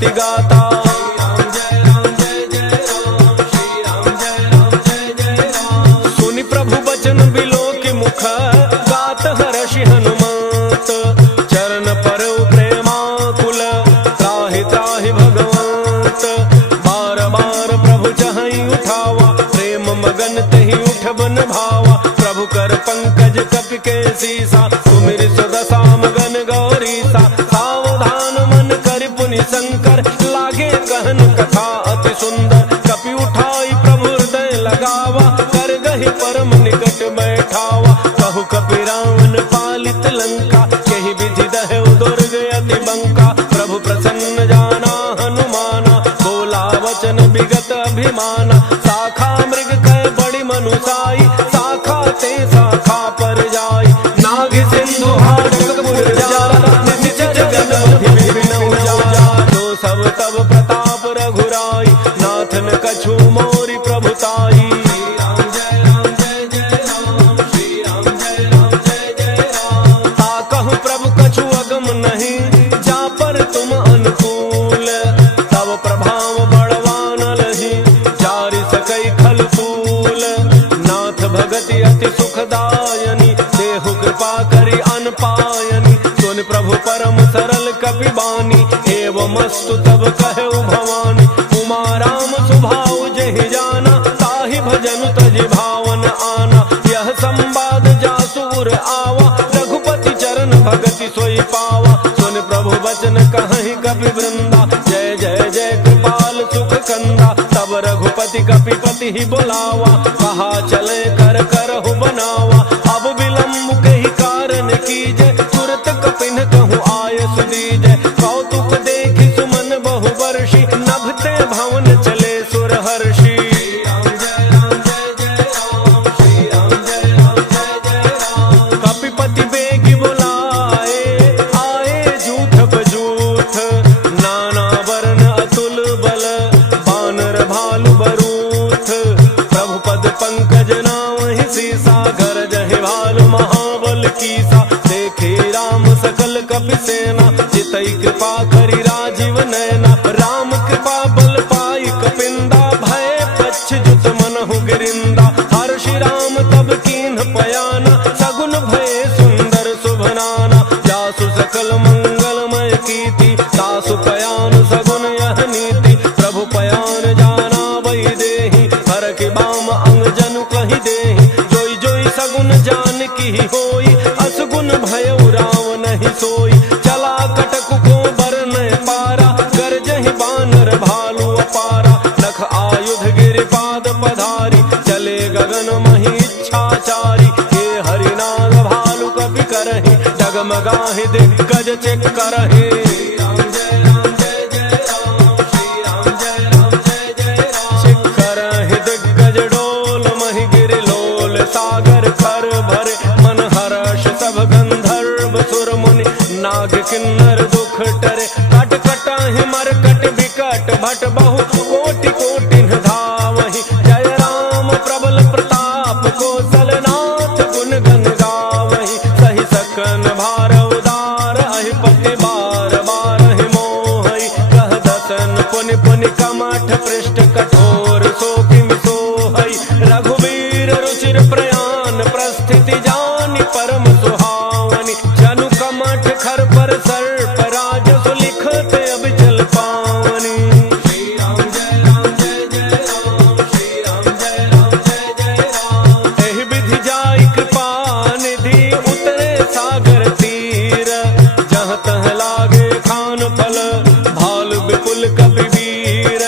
रघुपति गाता। सुनि प्रभु बचन बिलो के मुख गात हर्षि हनुमंत। चरण पर प्रेमाकुल त्राहि त्राहि भगवंत। बार बार प्रभु चहई उठावा प्रेम मगन तहि उठबन भावा। प्रभु कर पंकज कपि के सीसा सुमिर सुदशा मगन गौरीसा। सावधान मन कर पुनि शंकर लागे कहन कथा अति सुंदर। कपि उठाई प्रभु हृदय लगावा कर गहि परम निकट बैठावा। कहु कपि रावण पालित लंका केहि विधि दहु दुर्ग अति बंका। प्रभु प्रसन्न जाना हनुमाना बोला वचन विगत अभिमाना। शाखा मृग कह बड़ी मनुसाई शाखा ते शाखा पर जाई। नाग सिंधु हाड़क मुरझारा निशिचर गगन विघ्न उजारा। तो सब तब प्रताप रघुराई नाथन कछु मोरि प्रभुताई। ताकहु प्रभु कछु अगम नहीं जा पर तुम अनुकूल। तब प्रभाव बड़वान लही जारि सकई खल तूल। नाथ भगति अति सुखदायनी देहु कृपा करि अनपायनी। सुन प्रभु परम सरल कपि बानी एवमस्तु तब कहु भवानी। उमा राम सुभाउ जहि जाना ताहि भजनु तजि भावन आना। यह संवाद जासुर आवा रघुपति चरण भगति सोई पावा। सुन प्रभु बचन कहि कपि वृंदा जय जय जय कृपाल सुख कंदा। तब रघुपति कपि पति ही बुलावा कहा चले कर करहु बनावा। अब विलंब कही कारण कीजय तुरत कपिन कहूँ आय सुदीजय। कौतुक देखि सुमन बहु वर्षि नभते भवन चले सुर हर्षि। कपिपति बेगी बुलाए आए जूठ बजूठ। नाना वर्ण अतुल बल बानर भालु बरूथ। प्रभु पद पंकज नावहि सीसा गरजहि भालु महाबल कीसा। देखे राम सकल कपि सेना जितई कृपा करि राजीव नैना। राम कृपा बल पाई कपिंदा भय पच्छ जुत मनहु गिरिंदा। हर्षि राम तब कीन्ह पयाना सगुन भय सुंदर शुभनाना। जासु सकल मंगलमय कीर्ति तासु पयान सगुन यह नीति। प्रभु पयान जाना वही देहि हर के बाम अंग जनु कहि देहि। जोई जोई सगुन जान की होई असगुन भयउ राम नहीं सोई। चला कटक को बरन पारा गरजहि बानर भालु अपारा। नख आयुध गिरिपाद पधारी चले गगन मही इच्छाचारी। हे हरिनाद भालु कपि करहि डगमगाहि दिग्गज चेक करहि। चेक करहि दिग्गज डोल महि गिरि लोल। सागर खर भरे मन हर्ष सब गंधर्व सुर मुनि। नाग किन्नर दुख टरे कट कटाहि मरकट विकट भट बहु कोटि कोटि धावहि। जय राम प्रबल प्रताप कौशलनाथ गुण गन गावहि। सहि सकन भार उदार अहिपति बार बार मोहि। कह दसन पुनि पुनि कमठ पृष्ठ कठोर सो किमि सोहै। रघुवीर रुचिर प्रयान प्रस्थिति जानि परम सुहावनी। जनु कमठ खर पर सर्प राज सुलिखत अब चल पावनी। श्री राम जय राम जय जय राम। श्री राम जय राम जय जय राम। एहि विधि जाई कृपा निधि उतरे सागर तीर। जहाँ तह लागे खान फल भाल विपुल कपि वीर।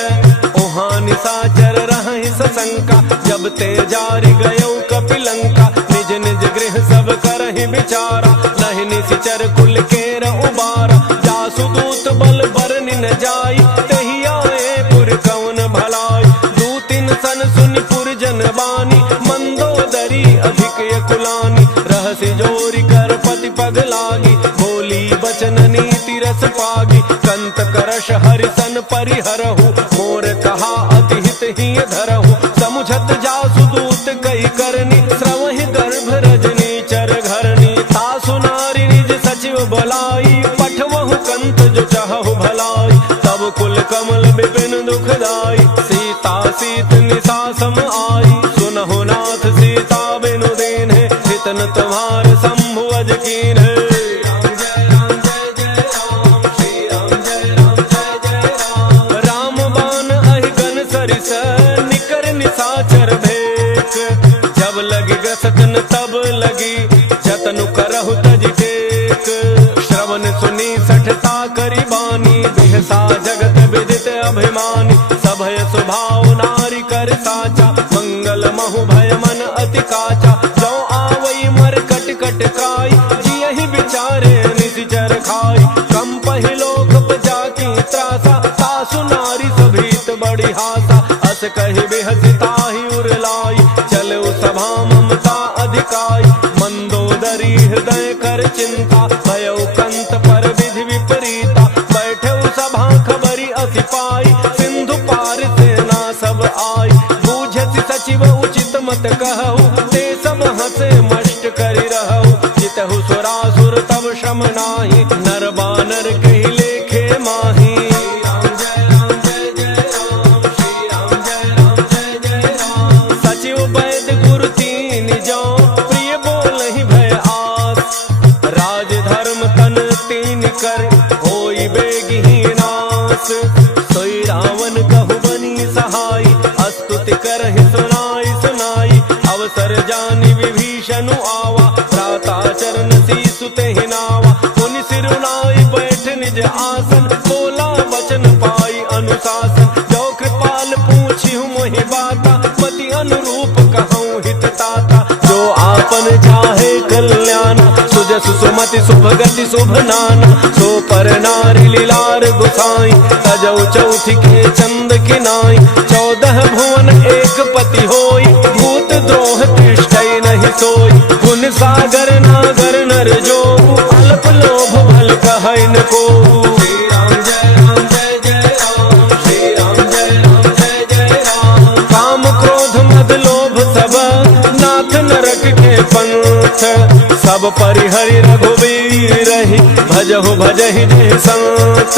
ओहाँ निशाचर रहहि सशंका जब ते जारि गयौ कपि लंका। निज निज गृह सब करहि विचारा नहीं निशिचर कुल केर उबारा। जासु दूत बल बरनि न जाई तहि आए पुर कौन भलाई। दूतिन सन सुनि पुर जन बानी मंदोदरी अधिक कुलानी। रहसि जोरि कर पति पग लागी बोली बचन नीति रस पागी। कंत करश हरिसन परिहरहु मोर कहा अति हित ही धरहु। समुझत जासु दूत कही करनी श्रवहि गर्भ रजनी चर घरनी। तासु नारी निज सचिव बोलाई पठवहु कंत जो चाहु भलाई। तब कुल कमल विपिन दुखदाई, सीता सीत निशा सम आई, सुनहु नाथ सीता बिनु दीन है, हितन तुम्हार शंभु अज कीन है। राम बाण अहिगन सरिस निकर निशाचर भेख, जब लगी गसतन तब लगी जतनु करहु तज टेक, श्रवण सुनी सठता करी बानी, बिहसा जगत विदित अभिमानी, सभय स्वभाव नारी कर साचा, मंगल महु भय मन अति काचा, जो आवई मर कट कट काई, जियहि विचारे निशिचर खाई, कम पहिलोक प्रजा की त्रासा, सासु नारी सभीत बड़ी हासा, अस कहि बिहसिताहि उरलाई, चले सभा ममता अधिकाई, मंदोदरी हृदय कर चिंता, भयउ कंत पर विधि विपरीता, बैठे सभा खबरी अति पाई, सिंधु पार सेना सब आई, बूझति सचिव उचित मत कहु, ते सब हंसे मष्ट करि रहु, जितहु सुरासुर तब श्रम नाही, नर बानर कहि लेखे माही। सचिव वैद्य गुरु तीन जो प्रिय बोलहि भय आस, राज धर्म तन तीन कर होई बेगहि नास, सोई रावण कहु बनी सहाई, स्तुति करहि सुनाई सुनाई, अवसर जानि विभीषणु आवा, भ्राता चरण सीसु तेहि नावा, मुनि सिरुनाई बैठ निज आसन, बोला वचन पाई अनुशासन, जो कृपाल पूछिहु मोहि बाता, पति अनुरूप कहूँ हित ताता, जो आपन चाहे कल्याण, सुजसु सुमति शुभ गति शुभ नाना, सो पर नारी लीलार गुसाई, तजौ चौथि के चंद किनाई, 14 भुवन एक पति होई, भूत द्रोह तिष्ठै नहीं सोई, गुण सागर नागर नर जो, अल्प लोभ भल कहै न को। श्री राम जय राम जय जय राम, श्री राम जय राम जय जय राम, काम क्रोध मद लोभ सब नाथ नरक के पंथ, सब परिहरि रघुवीर रही, भजहु भजहि जय संत,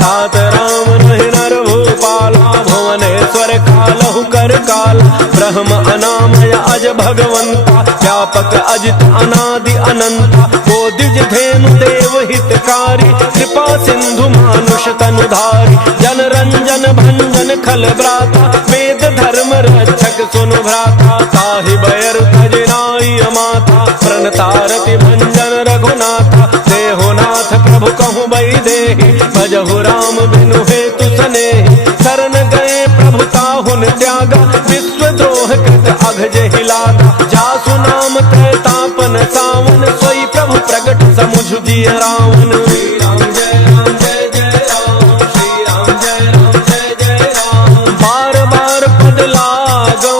तात राम नहीं नर भूपाला, भुवनेश्वर कालहु कर काला, ब्रह्म अनामय अज भगवंता, व्यापक अजित अनादि अनंता, बोधिज धेनु देव हितकारी, कृपा सिंधु मानुष तनुधारी, जन रंजन भंजन खल भ्राता, वेद धर्म रक्षक सुनु भ्राता, ताहि बैर तज नाई माता, प्रणतारति भंजन रघुनाथा, देहो नाथ प्रभु कहु बई देहि, भजहु राम बिनु हेतु सनेहि, शरण गए प्रभु ताहुन त्यागा, विश्व द्रोह कृत अघ जेहि लागा, जासु नाम त्रैतापन सावन, सोई प्रभु प्रगट समुझ जिय रावण। श्री राम जय राम जय जय राम, श्री राम जय राम जय जय राम, बार बार पद लागौ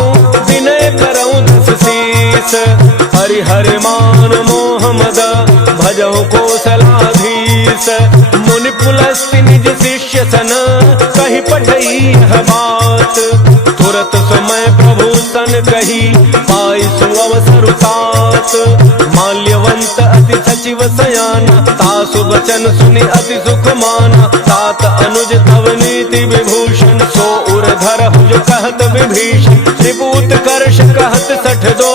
विनय करऊँ दस शीस, हरि हरि मान मोह मद भजहु कौशलाधीश, मुनि पुलस्ति निज शिष्य सन कहि पठई यह बात, तुरत समय प्रभु सन कही पाई सुअवसर तात, माल्यवंत अति सचिव सयाना, तासु वचन सुनि अति सुख माना, तात अनुज तव नीति विभूषण, सो उर धरहु जो कहत विभीषण, त्रिभूत कर्ष कहत सठ दो,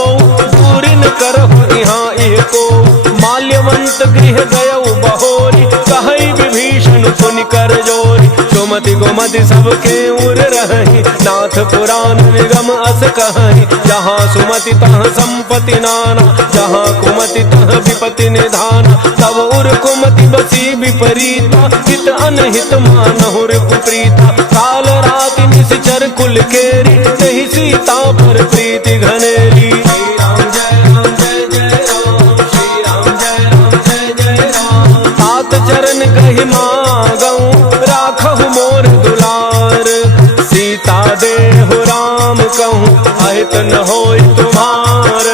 दूरि न करहु यहाँ इह को, माल्यवंत गृह गयउ बहोरी, कहई विभीषण सुनि कर जोरी, सुमति गोमति सबके उर रही, नाथ पुराण निगम अस कहहि, जहाँ सुमति तहाँ संपत्ति नाना, जहाँ कुमति तहाँ विपत्ति निधान, तब उर कुमति बसी विपरीता, हित अनहित मानहु कुप्रीता, काल राति निशिचर कुल केरी, तेहि सीता पर प्रीति घनेरी। श्री राम जय राम जय जय राम, श्री राम जय राम जय जय राम, तात चरण कहि मागऊँ राखहु मोर दुलार, सीता देहु राम कहूँ अहित न होय तुम्हार,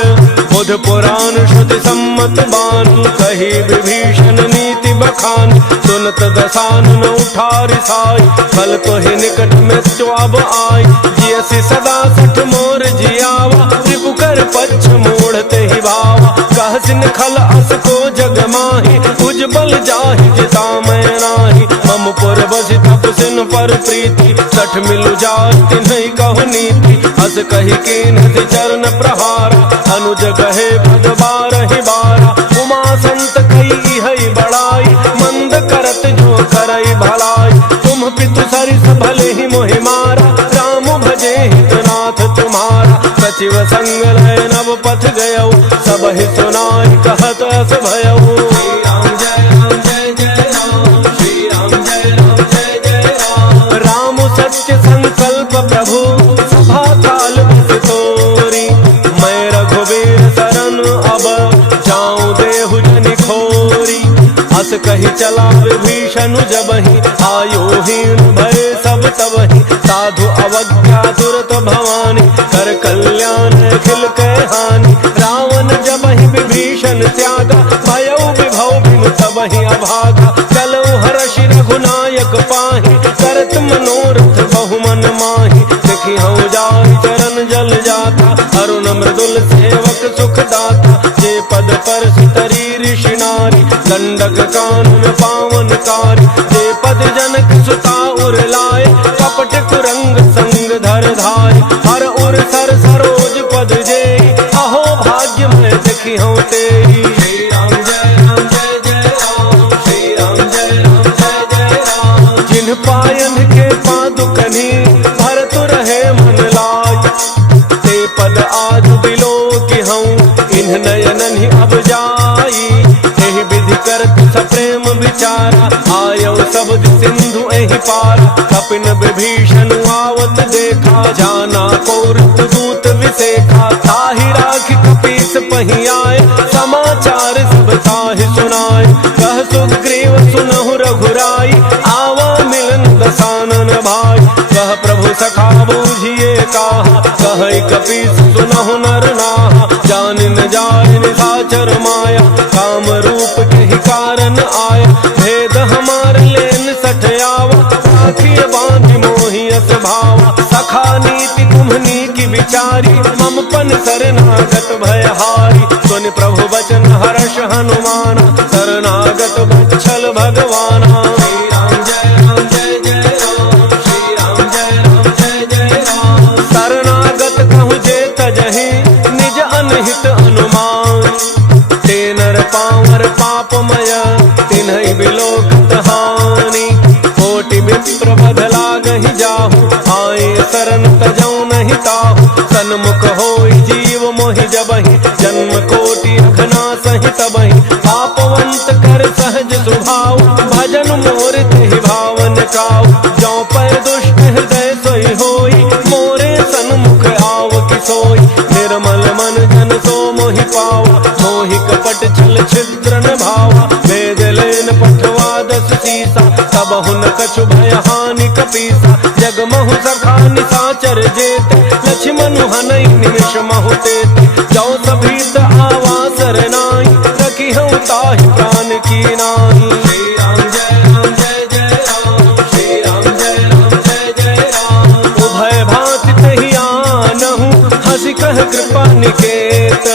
बुध पुराण श्रुति सम्मत बानी, कही विभीषण नीति बखान, सुनत दसानन उठारि साई, फल तो ही निकट मृत्यु अब आई, जियसि सदा सठ मोर जियावा, त्रिपु कर पच्छ मूढ़ते ही भावा, कहसिन खल अस को जग माही, उज्जवल जाहि जिता मैं नाही, मम पुर बसित सिन पर प्रीति, 60 मिलु जार तिन्हि कहु नीति। हस कहि कीन्ह चरण प्रहारा, अनुज कहे पद 12 बारा। उमा संत कई हई बड़ाई, मंद करत जो करई भलाई। तुम पितु सरिस भले ही मोहि मारा, राम भजे हितनाथ तुम्हारा। सचिव संग लय नव पथ गयऊ, सब ही सुनाई कहत अस भयऊ। श्री राम जय राम जय जय राम, श्री राम जय राम जय जय राम। राम सत्य संकल्प प्रभु, सभा काल बस तोरी। मैं रघुवीर शरण अब, जाऊं देहु जनि खोरी। अस कही चला विभीषण जबहि, आयुहीन भय सब तबहि। साधु अवज्ञा दुरत भवानी, कर कल्याण अखिल के हानि। रावण जबहि विभीषण त्यागा, भयउ विभव बिनु तबहि अभागा। चलऊ हर्षि रघुनायक पाहि, करत मनोरथ बहुमन माहि। देखि हऊँ जाहि चरण जल जाता, अरुण मृदुल सेवक सुख दाता। जे पद पर सितरी ऋषि नारी, दंडक कानन पावन कारी। जे पद जनक सुता उर लाए, कपट कुरंग संग धर धाय। हर उर सर सरोज पद जेई, अहो भाग्य मैं देखी हूँ तेरी। श्री राम जय राम जय जय राम, श्री राम जय राम जय जय राम। जिन पायन के पादुकनी, भरत रहे मन लाय। ते पद आज बिलो की हूँ, इन्ह नयनन ही अब जाई। एहि विधि करत सप्रेम विचारा, आयो शब्द सिंधु एहि पार। कपिन विभीषण आवत देखा, जाना पौरुष दूत विसेखा। ताहि राखि कपीस पहि आए, समाचार सब ताहि सुनाए। कह सुग्रीव सुनहु रघुराई, आवा मिलन दसानन भाई। कह प्रभु सखा बूझिए काहा, कहि कपीस सुनहु नर नाहा। जान न जाय निशाचर माया, काम रूप के ही कारण आया। भेद हमार लेन सठ आवा, राखिय बांधि मोहि अस भावा। सखा नीति तुम्हनी की विचारी, मम पन शरणागत भयहारी। सुनि प्रभु बचन हर्ष हनुमाना, शरणागत बच्छल भगवाना। श्री राम जय राम जय जय राम, श्री राम जय राम जय जय राम। शरणागत कहु जे तजहि, निज अनहित अनुमान। ते नर पावर पापमय, तिन्हि बिलोकत हानि। कोटि विप्र बध लागहि जाहु, आए शरण तजौ नहीं ताहु। सन्मुख होई जीव मोहि जबहि, जन्म कोटि अघनासहि तबहि। पापवंत कर सहज स्वभाव, भजन मोर तेहि भावन काऊ। जौ पै दुष्ट हृदय सोई होई, मोरे सन्मुख आव कि सोई। निर्मल मन जन सो मोहि पावा, मोहि कपट छल छिद्र न भावा। वेद लेन पठवा 10 सीसा, तब हुन कछु भय हानि कपीसा। जगमहु सखा निशाचर जेते, लक्ष्मण हनई निमिष महु तेते। जौ सभीत आवा सरनाई, रखी हूँ ताहि प्राण की नाई। श्री राम जय राम जय जय राम, श्री राम जय राम जय जय राम। उभय भांति तहि आनहु, हंसी कह कृपा निकेत।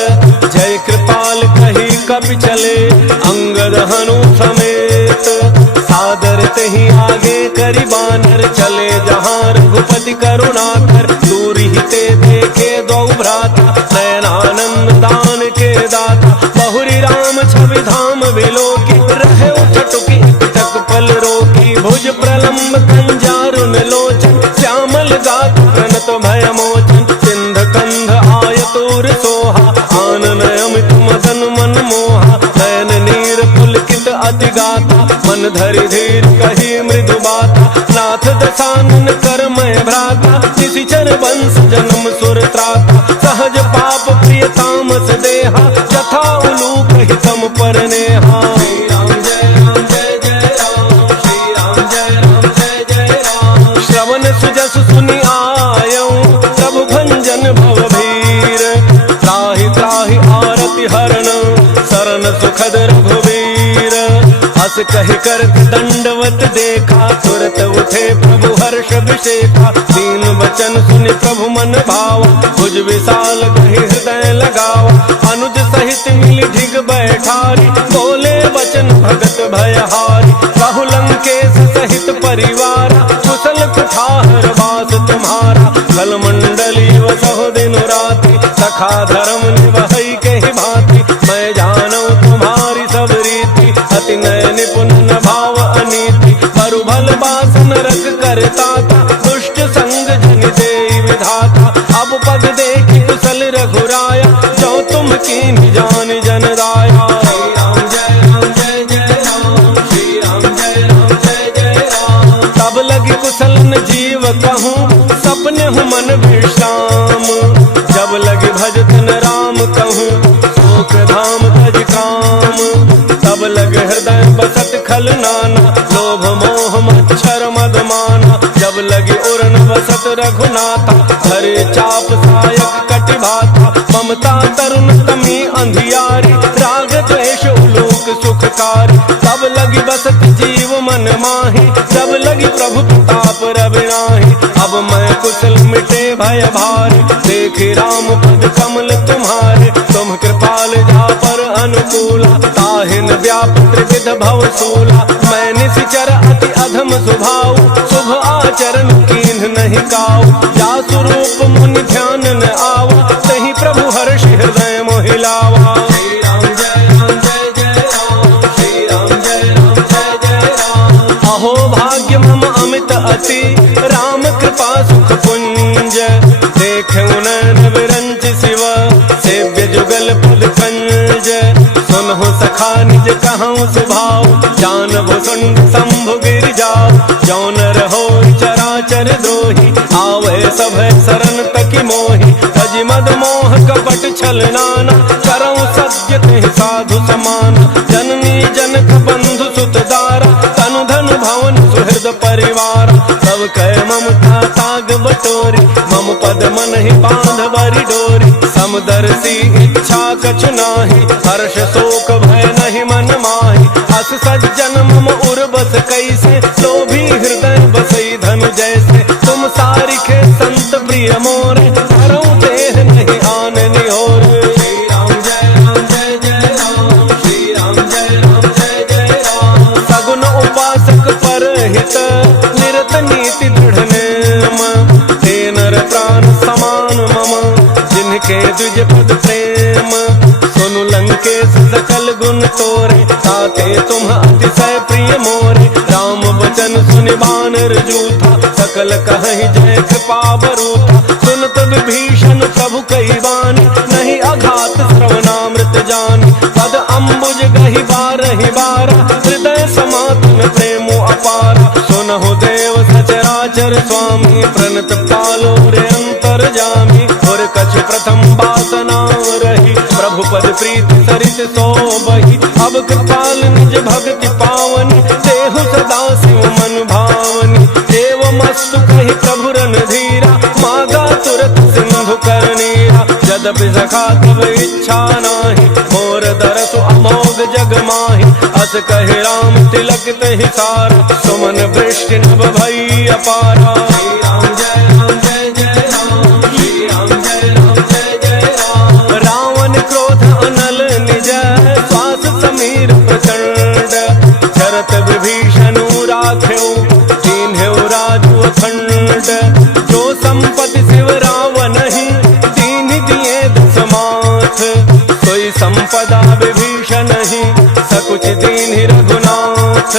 जय कृपाल कही कपि चले, अंगद हनु समेत। सादर तहि आगे करि बानर, चले जहाँ रघुपति करुणाकर। दूरि ही ते देखे दो भ्राता, नयनानंद दान के दाता। बहुरी राम छवि धाम बिलोकी, रहे उठटुकी टक पल रोकी। भुज प्रलम्ब कंजारुन लोचन, श्यामल गात प्रणत भय मोचन। सिंध कंध आयतुर सोहा, आनन अमित मदन मन मोहा। नयन नीर पुलकित अति गाता, मन धरि धीर कही मृदु बाता। नाथ दसानन कर मैं भ्राता, निशिचर वंश जन्म सुर त्राता। सहज पाप प्रिय तामस देहा, जथा उलूक हितम पर नेहा। श्री राम जय राम जय जय राम, श्री राम जय राम जय जय राम। श्रवण सुजस सुनि आयऊं, प्रभु भंजन भवभीर। त्राहि त्राहि आरति हरण, शरण सुखद रघुवीर। हस कहि कर दंडवत देखा, तुरत उठे प्रभु हर्ष विशेखा। दीन वचन सुनि प्रभु मन भावा, भुज विशाल कहि हृदय लगावा। अनुज सहित मिली ढिग बैठारी, बोले वचन भगत भयहारी। कहु लंकेश सहित परिवार, कुशल कुठार वास तुम्हारा। कल मंडली वसहु दिन राति, सखा धर्म निवहई के ही भांति। मैं जानू तुम्हारी सब रीति, अति नय निपुण न भाव अनीति। परु भल बासन रख करता था, दुष्ट संग जन देई विधाता। अब पग देखि कुशल रघुराया, जो तुम कीन्ही जान जन दाया। श्री राम जय राम जय जय राम, श्री राम जय राम जय जय राम। तब लगी कुशल न जीव कहूँ, सपने हूँ मन विश्राम। जब लगी भजत न राम कहूँ, शोक धाम तज काम। तब लगे हृदय बसत खल नाना, लोभ मोह मच्छर मद माना। जब लगी उर्न बसत रघुनाथा, धरे चाप सायक कटि भाता। ममता तरुण तमी अंधियारी, राग द्वेष उलोक सुखकारी। तब लगी बसत जीव मन माही, जब लगी प्रभु प्रताप रविनाही। अब मैं कुशल मिटे भय भारी, देखी राम पद कमल तुम्हारे। तुम कृपाल जा पर अनुकूला, ताहिन व्याप त्रिविध भव सूला। मैं निश्चर अति अधम स्वभाव, शुभ आचरण कीन्ह नहीं काऊ। जा स्वरूप मुनि ध्यान न आवा, तहि प्रभु हर्ष हृदय मोहिलावा। श्री राम जय राम जय जय राम, श्री राम जय राम जय जय राम। अहो भाग्य मम अमित अति, राम कृपा सुख पुंज। देखे नैन विरंच शिव, सेव्य जुगल पद कंज। सुनहु सखा निज कहूँ सुभाव, जान भुसुंड शंभु गिर जाओ। जौन रहो चराचर द्रोही, आवे सब शरण तकी मोही। तजि मद मोह कपट छल नाना, करऊँ सत्य तेहि साधु समान। जननी जनक बंधु सुत दारा, तनु धन भवन सुहृद परिवार। सब कह ममता ताग बटोरी, मम पद मन ही बांध बरी डोरी। समदर्शी इच्छा कछु नाही, हर्ष शोक भय नहीं मन माही। अस सज्जन मम उर्बस कैसे, लोभी हृदय बसई धनु जैसे। तुम सारिखे संत प्रिय मोरे, करऊँ देह नहीं आन निहोर। श्री राम जय राम जय जय राम, श्री राम जय राम जय जय राम। सगुन उपासक पर हित, निरत नीति दृढ़ नेम। ते नर प्राण समान मम, जिनके द्विज पद प्रेम। सुनु लंकेश सकल गुण तोरे, ताते तुम अतिशय प्रिय मोरे। राम वचन सुनि बानर जूथा, सकल कहि जय कृपा बरूथा। सुनत विभीषण प्रभु कई बानी, नहीं अघात श्रवणामृत जानी। पद अम्बुज गहि बारहि बारा, हृदय समात में प्रेमो अपारा। सुनहु देव सचराचर स्वामी, प्रणत पालो रे अंतर जामी। और कछ प्रथम वासना रही, प्रभु पद प्रीति सरित सोबहि। अब कृपाल निज भक्ति पावनी, देहु सदा शिव मन भावनी। देव मस्तु कहि प्रभु रन धीरा, मागा तुरत सिंधु करनीरा। यद्यपि सखा तब इच्छा नाही, मोर दरसु अमोघ जग माही। अस कहि राम तिलक तहि सारा, सुमन वृष्टि नभ भई अपारा। श्री राम जय राम जय जय राम, श्री राम जय राम जय जय राम। रावण क्रोध अनल निज, श्वास समीर प्रचंड। झरत विभीषणु राख्यो, दीन्ह्यो राजु अखंड। जो संपत्ति शिव रावण ही, दीन्हि दिए दसमाथ। सोई संपदा विभीषण ही, सकुच दीन्हि रघुनाथ।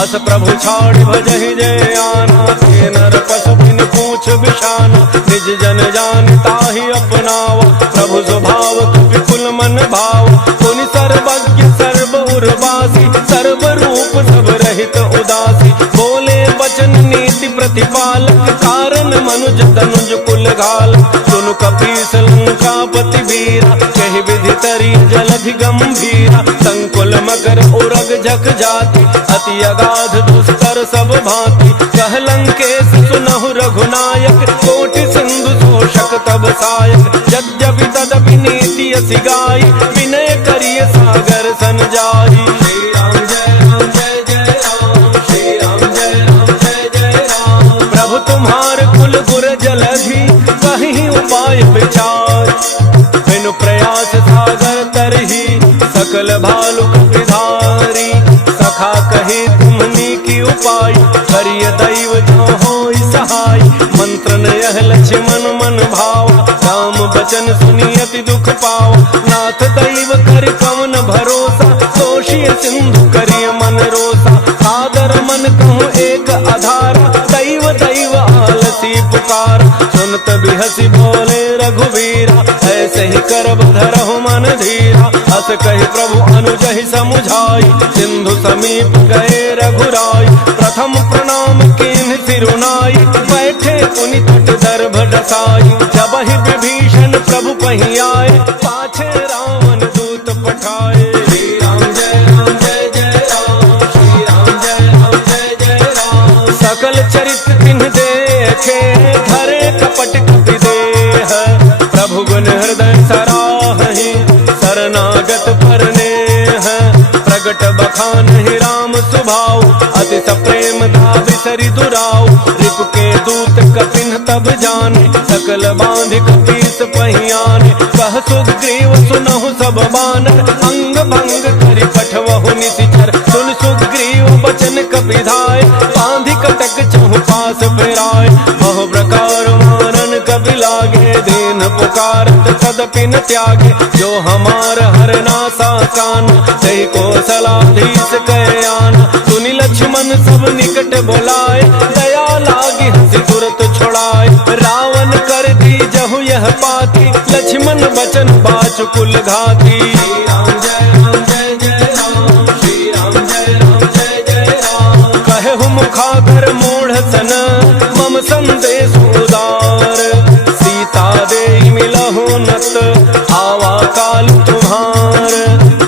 अस प्रभु छाड़ भजहि जय आना, ते नर पशु बिन पूछ बिषाना। निज जन जान ताहि अपनावा, प्रभु स्वभाव विपुल मन भाव। पुनि सर्वज्ञ सर्व उर्वासी, सर्व रूप सब रहित उदासी। बोले बचन नीति प्रतिपालक, कारण मनुज तनुज कुल घालक। सुनु कपीस लंकापति वीरा, कहि विधि तरी जलधि गंभीरा। संकुल मकर उरग झक जाति, अति अगाध दुस्तर सब भांति। कह लंकेश सुनहु रघुनायक, कोटि सिंधु शोषक तब सायक। यद्यपि तदपि नीति असि गाई, विनय करिय सागर सन जाई। श्री राम जय राम जय जय राम, श्री राम जय राम जय जय राम। प्रभु तुम्हार कुल गुर जलधि, कहीं उपाय विचार। बिनु प्रयास सागर तरही, सकल भालु विधारी। सखा कही तुमनी की उपाय, करिय दैव जो होई सहाय। मंत्रन यह लक्ष्मण मन भाव, राम बचन सुनी अति दुख पाव। नाथ दैव कर कवन भरोसा, दोषी सिंधु करिय मन रोसा। सादर मन कहूँ एक आधार, दैव दैव आलसी पुकार। सुनत बिहसी बोले रघुवीरा, ऐसे ही करब धरहु मन धीरा। हस कहि प्रभु अनुजहि समुझाई, सिंधु समीप गए रघुराई। प्रथम प्रणाम कीन्ह सिरुनाई, बैठे पुनि तट दर्भ डसाई। जब ही विभीषण प्रभु पही आए, पाछे रावण दूत पठाए। श्री राम जय राम जय जय राम, श्री राम जय राम जय जय राम। सकल चरित तिन्ह देखे, धरे कपट कपि देह। प्रभु गुण हृदय सराहि, शरणागत पर नेह। प्रगट बखानहि राम स्वभाव, अति सप्रेम धावि सरि दुराव। रिपु के दूत कपिन तब जाने, सकल बांधि कपीस पहियाने। कह सुग्रीव सुनहु सब बानर, अंग भंग करि पठवहु निशिचर। सुन सुग्रीव बचन कपिधाय, बांधि कटक चहु पास फिराय। बहु प्रकार मारन कपि लागे, दीन पुकारत तदपि न त्यागे। जो हमार हरनासा कान, तहि कौशलाधीश कहे आन। सुनि लक्ष्मण सब निकट बोलाए, दया लागी हंसी तुरत छुड़ाए। रावण कर दी जहु यह पाती, लक्ष्मण बचन बाचु कुल घाती। श्री राम जय राम जय जय राम, श्री राम जय राम जय जय राम। कहु मुखागर मूढ़ सन, मम संदेश उदार। सीता दे मिलहु नत, आवा काल तुम्हार।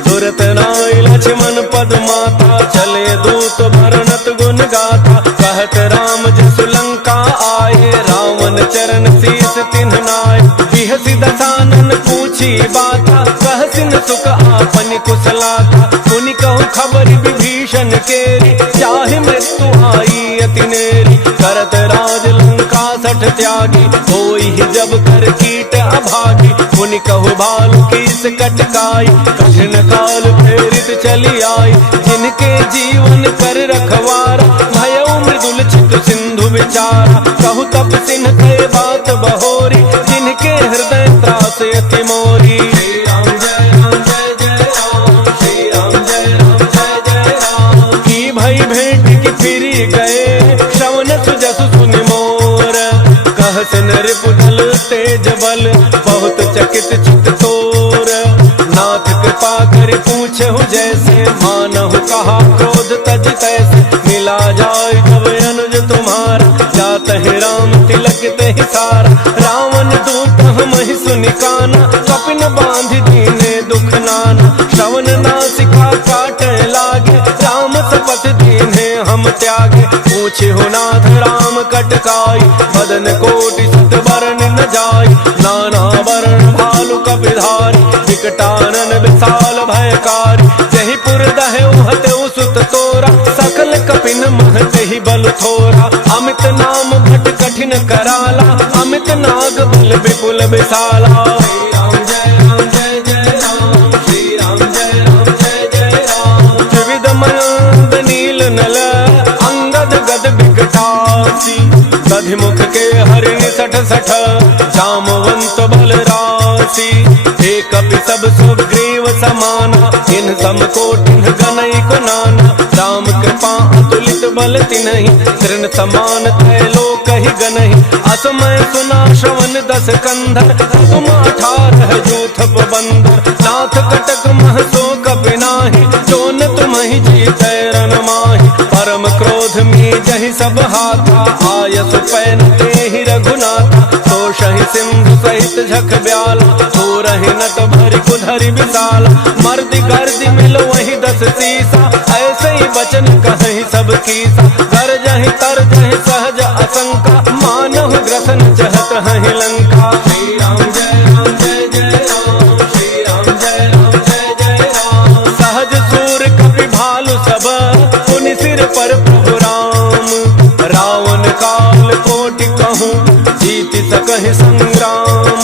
तुरत नाय लक्ष्मण पद माता, चले दूत भरनत गुण गाथा। कहत राम जसु लंका आए, रावण चरण शीस तिन्ह नाय। बिहसी दसानन पूछी बाता, कहसिन सुख आपन कुशलाता। मुनि कहु खबर विभीषण केरी, चाहे मृत्यु आई अति नेरी। करत राज लंका सठ त्यागी, होई जब कर कीट अभागी। मुनि कहु भालु कीस कटकाई, कठिन काल प्रेरित चली आई। जिनके जीवन कर रखवारा, भयउ मृदुल चित सिंधु विचारा। कहु तप सिन्ह के बात बहोरी, जिनके हृदय त्रास अति मोरी। श्री राम जय राम जय जय राम, श्री राम जय राम जय जय राम। की भई भेंट की फिरी गए, श्रवण सुजसु सुनि मोर। कहसन रिपुदल तेज बल, बहुत चकित चित तोर। नाथ कृपा कर पूछहु जैसे, मानहु कहा क्रोध तज तैसे। मिला जाय जब अनुज तुम्हारा, जात है राम तिलक तेहि सारा। रावण दूत हमहि सुनि काना, कपिन बांधि दीने दुख नाना। श्रवण नासिका काट लागे, राम सपथ दीने हम त्यागे। पूछहु नाथ राम कटकाई, बदन कोटि सुत बरन न जाई। नाना वरण भालु कपिधारी, विकटानन विशाल भयकारी। जहि पुर दहु हतउ सुत तोरा, सकल कपिन महते बल थोरा। अमित नाम भट कठिन कराला, अमित नाग बल विपुल विशाला। श्री राम जय राम जय जय राम, श्री राम जय राम जय जय राम। त्रिविध मयंद नील नल, अंगद गद विकटासी। दधिमुख के हरिणि सठ सठ, जामवंत बल राशि। एक कपि सब सुग्रीव समाना, इन सम कोटिन गनई को नाना। राम कृपा अतुलित बल तिन्हि, तृण समान त्रैलोक ही गनहि। असमय सुना श्रवण दस कंधर, तुम 18 जूथ बंदर। नाथ कटक मह सो कपि नाही, जोन तुम्हि जीतै रन माहि। परम क्रोध में जहि सब हाथा, आयसु पैन तेहि रघुनाथा। तोषहि सिंधु सहित झख ब्याला, थोरहि नट भरि कुधरि विशाला। मर्दि गर्दि मिलो वही 10 सीसा, ऐसे ही बचन कहि सब कीसा। गरजहि तरजहि सहज असंका, मानहु ग्रसन चहत हहि लंका। श्री राम जय राम जय जय राम, श्री राम जय राम जय जय राम। सहज सूर कपि भालु सब, पुनि सिर पर प्रभु राम। रावण काल कोटि कहूँ, जीति सकहि संग्राम।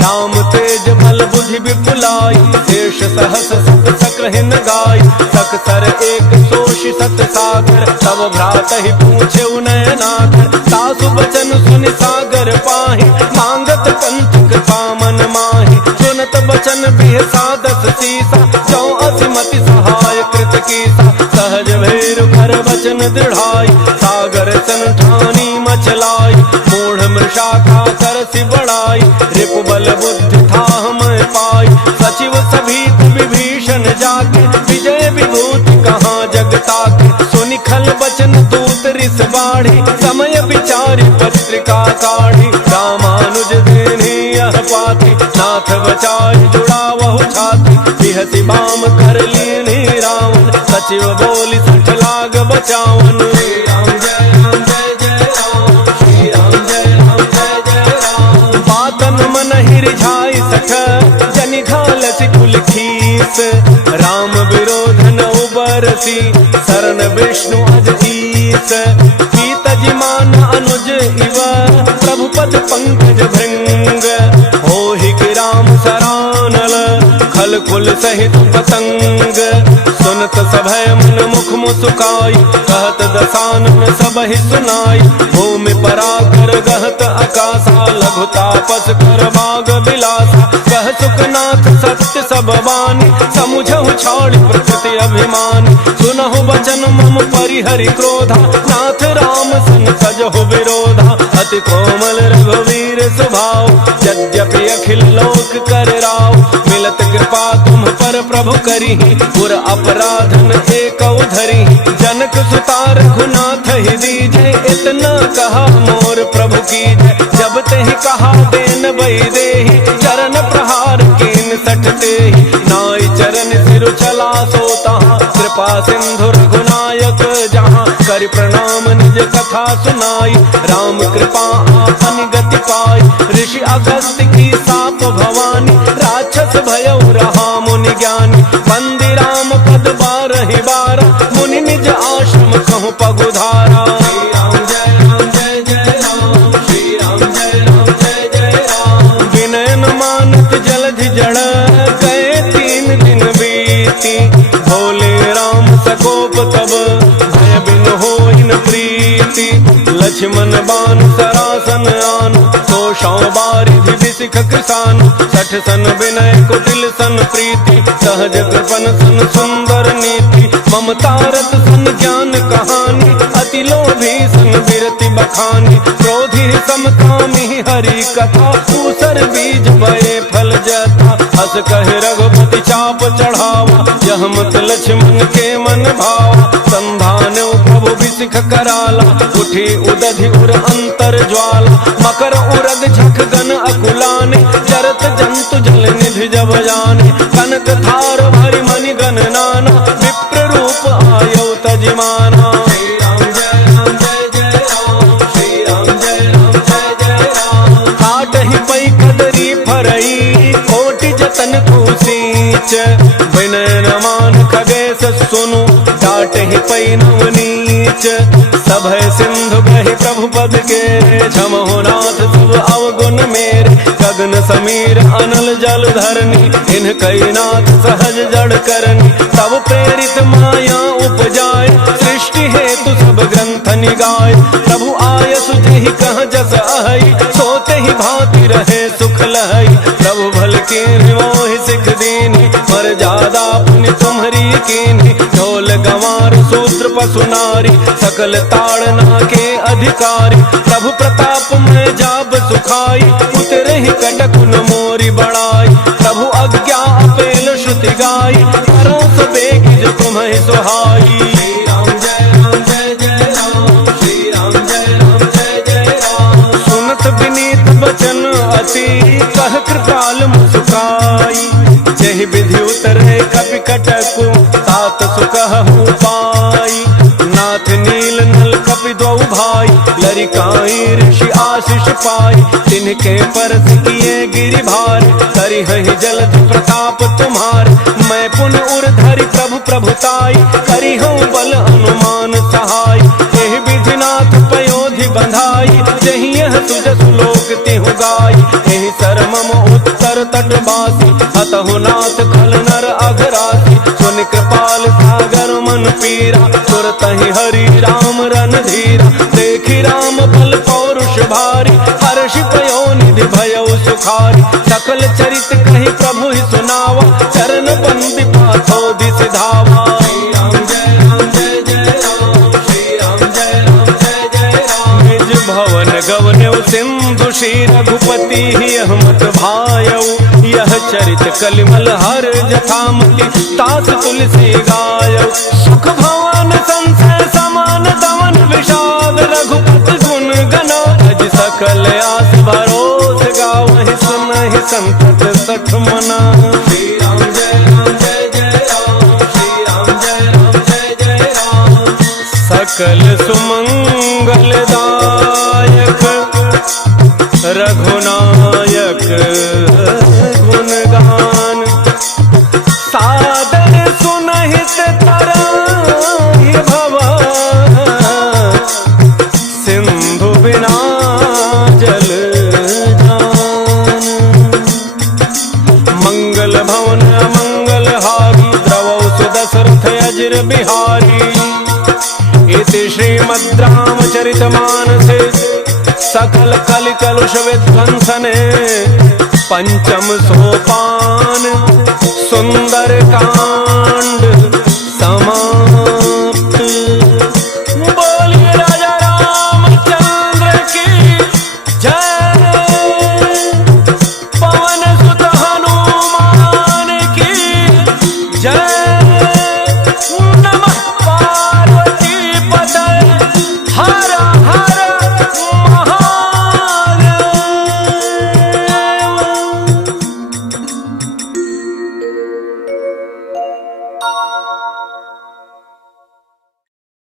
राम तेज बल बुद्धि विपुलाई, शेष सहस सुख कहिन गाय। सकसर एक सोषि सत सागर, तब भ्रात ही पूछे नयनागर। सासु बचन सुनि सागर पाहि, मांगत पंथ कृपा मन माहि। सुनत बचन बिह सादस सीसा, जो असिमति सहाय कृत कीसा। सहज भैरु कर बचन दृढ़ाई, सागर सन ठानी मचलाई। मूढ़ मृषा खा करसि बड़ाई, रिपु बल बुद्धि थाह मैं पाई। सचिव सभीत विभीषण जाके, विजय विभूति कहाँ जगता के। सुनि खल बचन दूत रिस बाढ़ी, समय विचारि पत्रिका काढ़ी। रामानुज देहि यह पाती, नाथ बचाई जुड़ावहु छाती। बिहसि बाम कर लीनी रावण, सचिव बोली सठ लाग बचावन। राम जय राम जय जय राम, श्री राम जय राम जय जय राम। बातन मन हिरिझाई सठ, जनि घालसि कुल खीस। राम विरोध न उबरसी, शरण विष्णु अज ईस। पीतज मान अनुज इव, प्रभु पद पंकज भृंग। होहि कि राम सरानल, खल कुल सहित पतंग। सुनत सभय मन मुख मुस्काई, कहत दसानन सबहि सुनाई। भूमि पराकर गहत आकाशा, लघु तापस कर बाग बिलासा। कह सुखनाथ सत्य सब बानी, समुझहु छाड़ि प्रकृति अभिमानी। सुनहु बचन मम परिहरि क्रोधा, नाथ राम सन सजहु विरोधा। अति कोमल रघुवीर स्वभाव, यद्यपि अखिल लोक कर राव। मिलत कृपा तुम पर प्रभु करिहि, पुर अपराधन एक धरिहि। जनक सुता रघुनाथ ही दीजे, इतना कहा मोर प्रभु कीजय। जब तेहि कहा देन बई देहि, चरण प्रहार कीन सठ तेहि। नाई चरण सिरु चला सोता, कृपा सिंधु रघुनायक जहाँ। करि प्रणाम निज कथा सुनाई, राम कृपा आपन गति पाई। ऋषि अगस्त्य की साप भवानी, राक्षस भयउ रहा मुनि ज्ञानी। बंदी राम पद बारहि बारा, मुनि निज आश्रम कहु पगुधारा। श्री राम जय राम जय जय राम, श्री राम जय राम जय जय राम। विनय न मानत जलधि जड़, गए 3 दिन बीती। भोले राम सकोप तब, भय बिन होई न प्रीति। लक्ष्मण बान सरासन आन, तोषौ बारिधि बिसिख कृसान। सठ सन विनय कुटिल सन प्रीति, सहज कृपन सन सुंदर नीति। ममता रत सन ज्ञान कहानी, अति लोभी सन बिरति बखानी। क्रोधी समकामी हरि कथा, ऊसर बीज बये फल जथा। हस कहे रघुपति चाप चढ़ावा, यह मत लक्ष्मण के मन भावा। संधान प्रभु बिसिख कराला, उठी उदधि उर अंतर ज्वाला। मकर उरग झख गन अकुलाने, जरत जंतु जल निधि जब जाने। कनक थार भरि मणि गण नाना, विप्र रूप आयौ तजिमाना। श्री राम जय राम जय जय राम, श्री राम जय राम जय जय राम। काटहि पै कदरी फरई, कोटि जतन कुसीच। विनय न मान खगेश सुनु, डाटहि पै नवनीच। सभय सिंधु बहि प्रभु पद के, क्षमहु नाथ सब अवगुण मेरे। गगन समीर अनल जल धरनी, इन कई नाथ सहज जड़ करनी। तब प्रेरित माया उपजाय, सृष्टि हेतु सब ग्रंथ निगाय। प्रभु आयसु जेहि कह जस अहै, सोते ही भांति रहे सुख लहै। प्रभु भल कीन्हि मोहि सिख दीन्हि, मर्यादा पुनि तुम्हरी कीन्हि। ढोल गंवार सूत्र पशु नारी, सकल ताड़ना के अधिकारी। प्रभु प्रताप में जाब सुखाई, उतरहि कटकुन मोरी बड़ाई। प्रभु आज्ञा अपेल श्रुति गाई, करो सो बेगिज तुम्हि सुहाई। श्री राम जय राम जय जय राम, श्री राम जय राम जय जय राम। सुनत विनीत बचन अति, कह कृपाल मुस्काई। जहि विधि उतरे कपि कटकु, तात सुकहु पाई। नाथ नील नल कपि द्वौ भाई, लरिकाई ऋषि आशीष पाई। तिनके परस किए गिरि भार, करिहहि जलधि प्रताप तुम्हार। मैं पुन उर धरि प्रभु प्रभुताई, करिहउँ बल अनुमान सहाय। एहि विधि नाथ पयोधि बंधाई, जहि यह तुजसु लोक तिहु गाई। एहि सर मम उत्तर तट बासी, अतहु नाथ खल नर अघरासी। सुन वीरा, तुरत ही हरि राम रणधीरा। देखी राम बल पौरुष भारी, हर्षि पयो निधि भयउ सुखारी। सकल चरित कही प्रभु ही सुनावा, चरण बंदी पाथो दिस धावा। श्री राम जय राम जय जय राम, श्री राम जय राम जय जय राम। निज भवन गवन्यौ सिंधु श्री रघुपति ही अहमत भायऊ। यह चरित कलिमल हर जथामति, तास तुलसी गायऊ। सुख भवन संसय समान दमन विषाद, रघुपति गुण गना अज सकल आस भरोस गावहि। सुनहि संतत सठ मना। श्री राम जय राम जय जय राम, श्री राम जय राम जय जय राम। सकल सुमंगल दायक रघुनायक गुणगान, सादर सुनहित तराहि भवन। सिंधु बिना जल जान, मंगल भवन अमंगल हारी। द्रवौ सुदशरथ अजिर बिहारी। इति श्रीमद् रामचरितमानसे सकल कलि कलुष विध्वंसने, पंचम सोपान सुंदर कांड।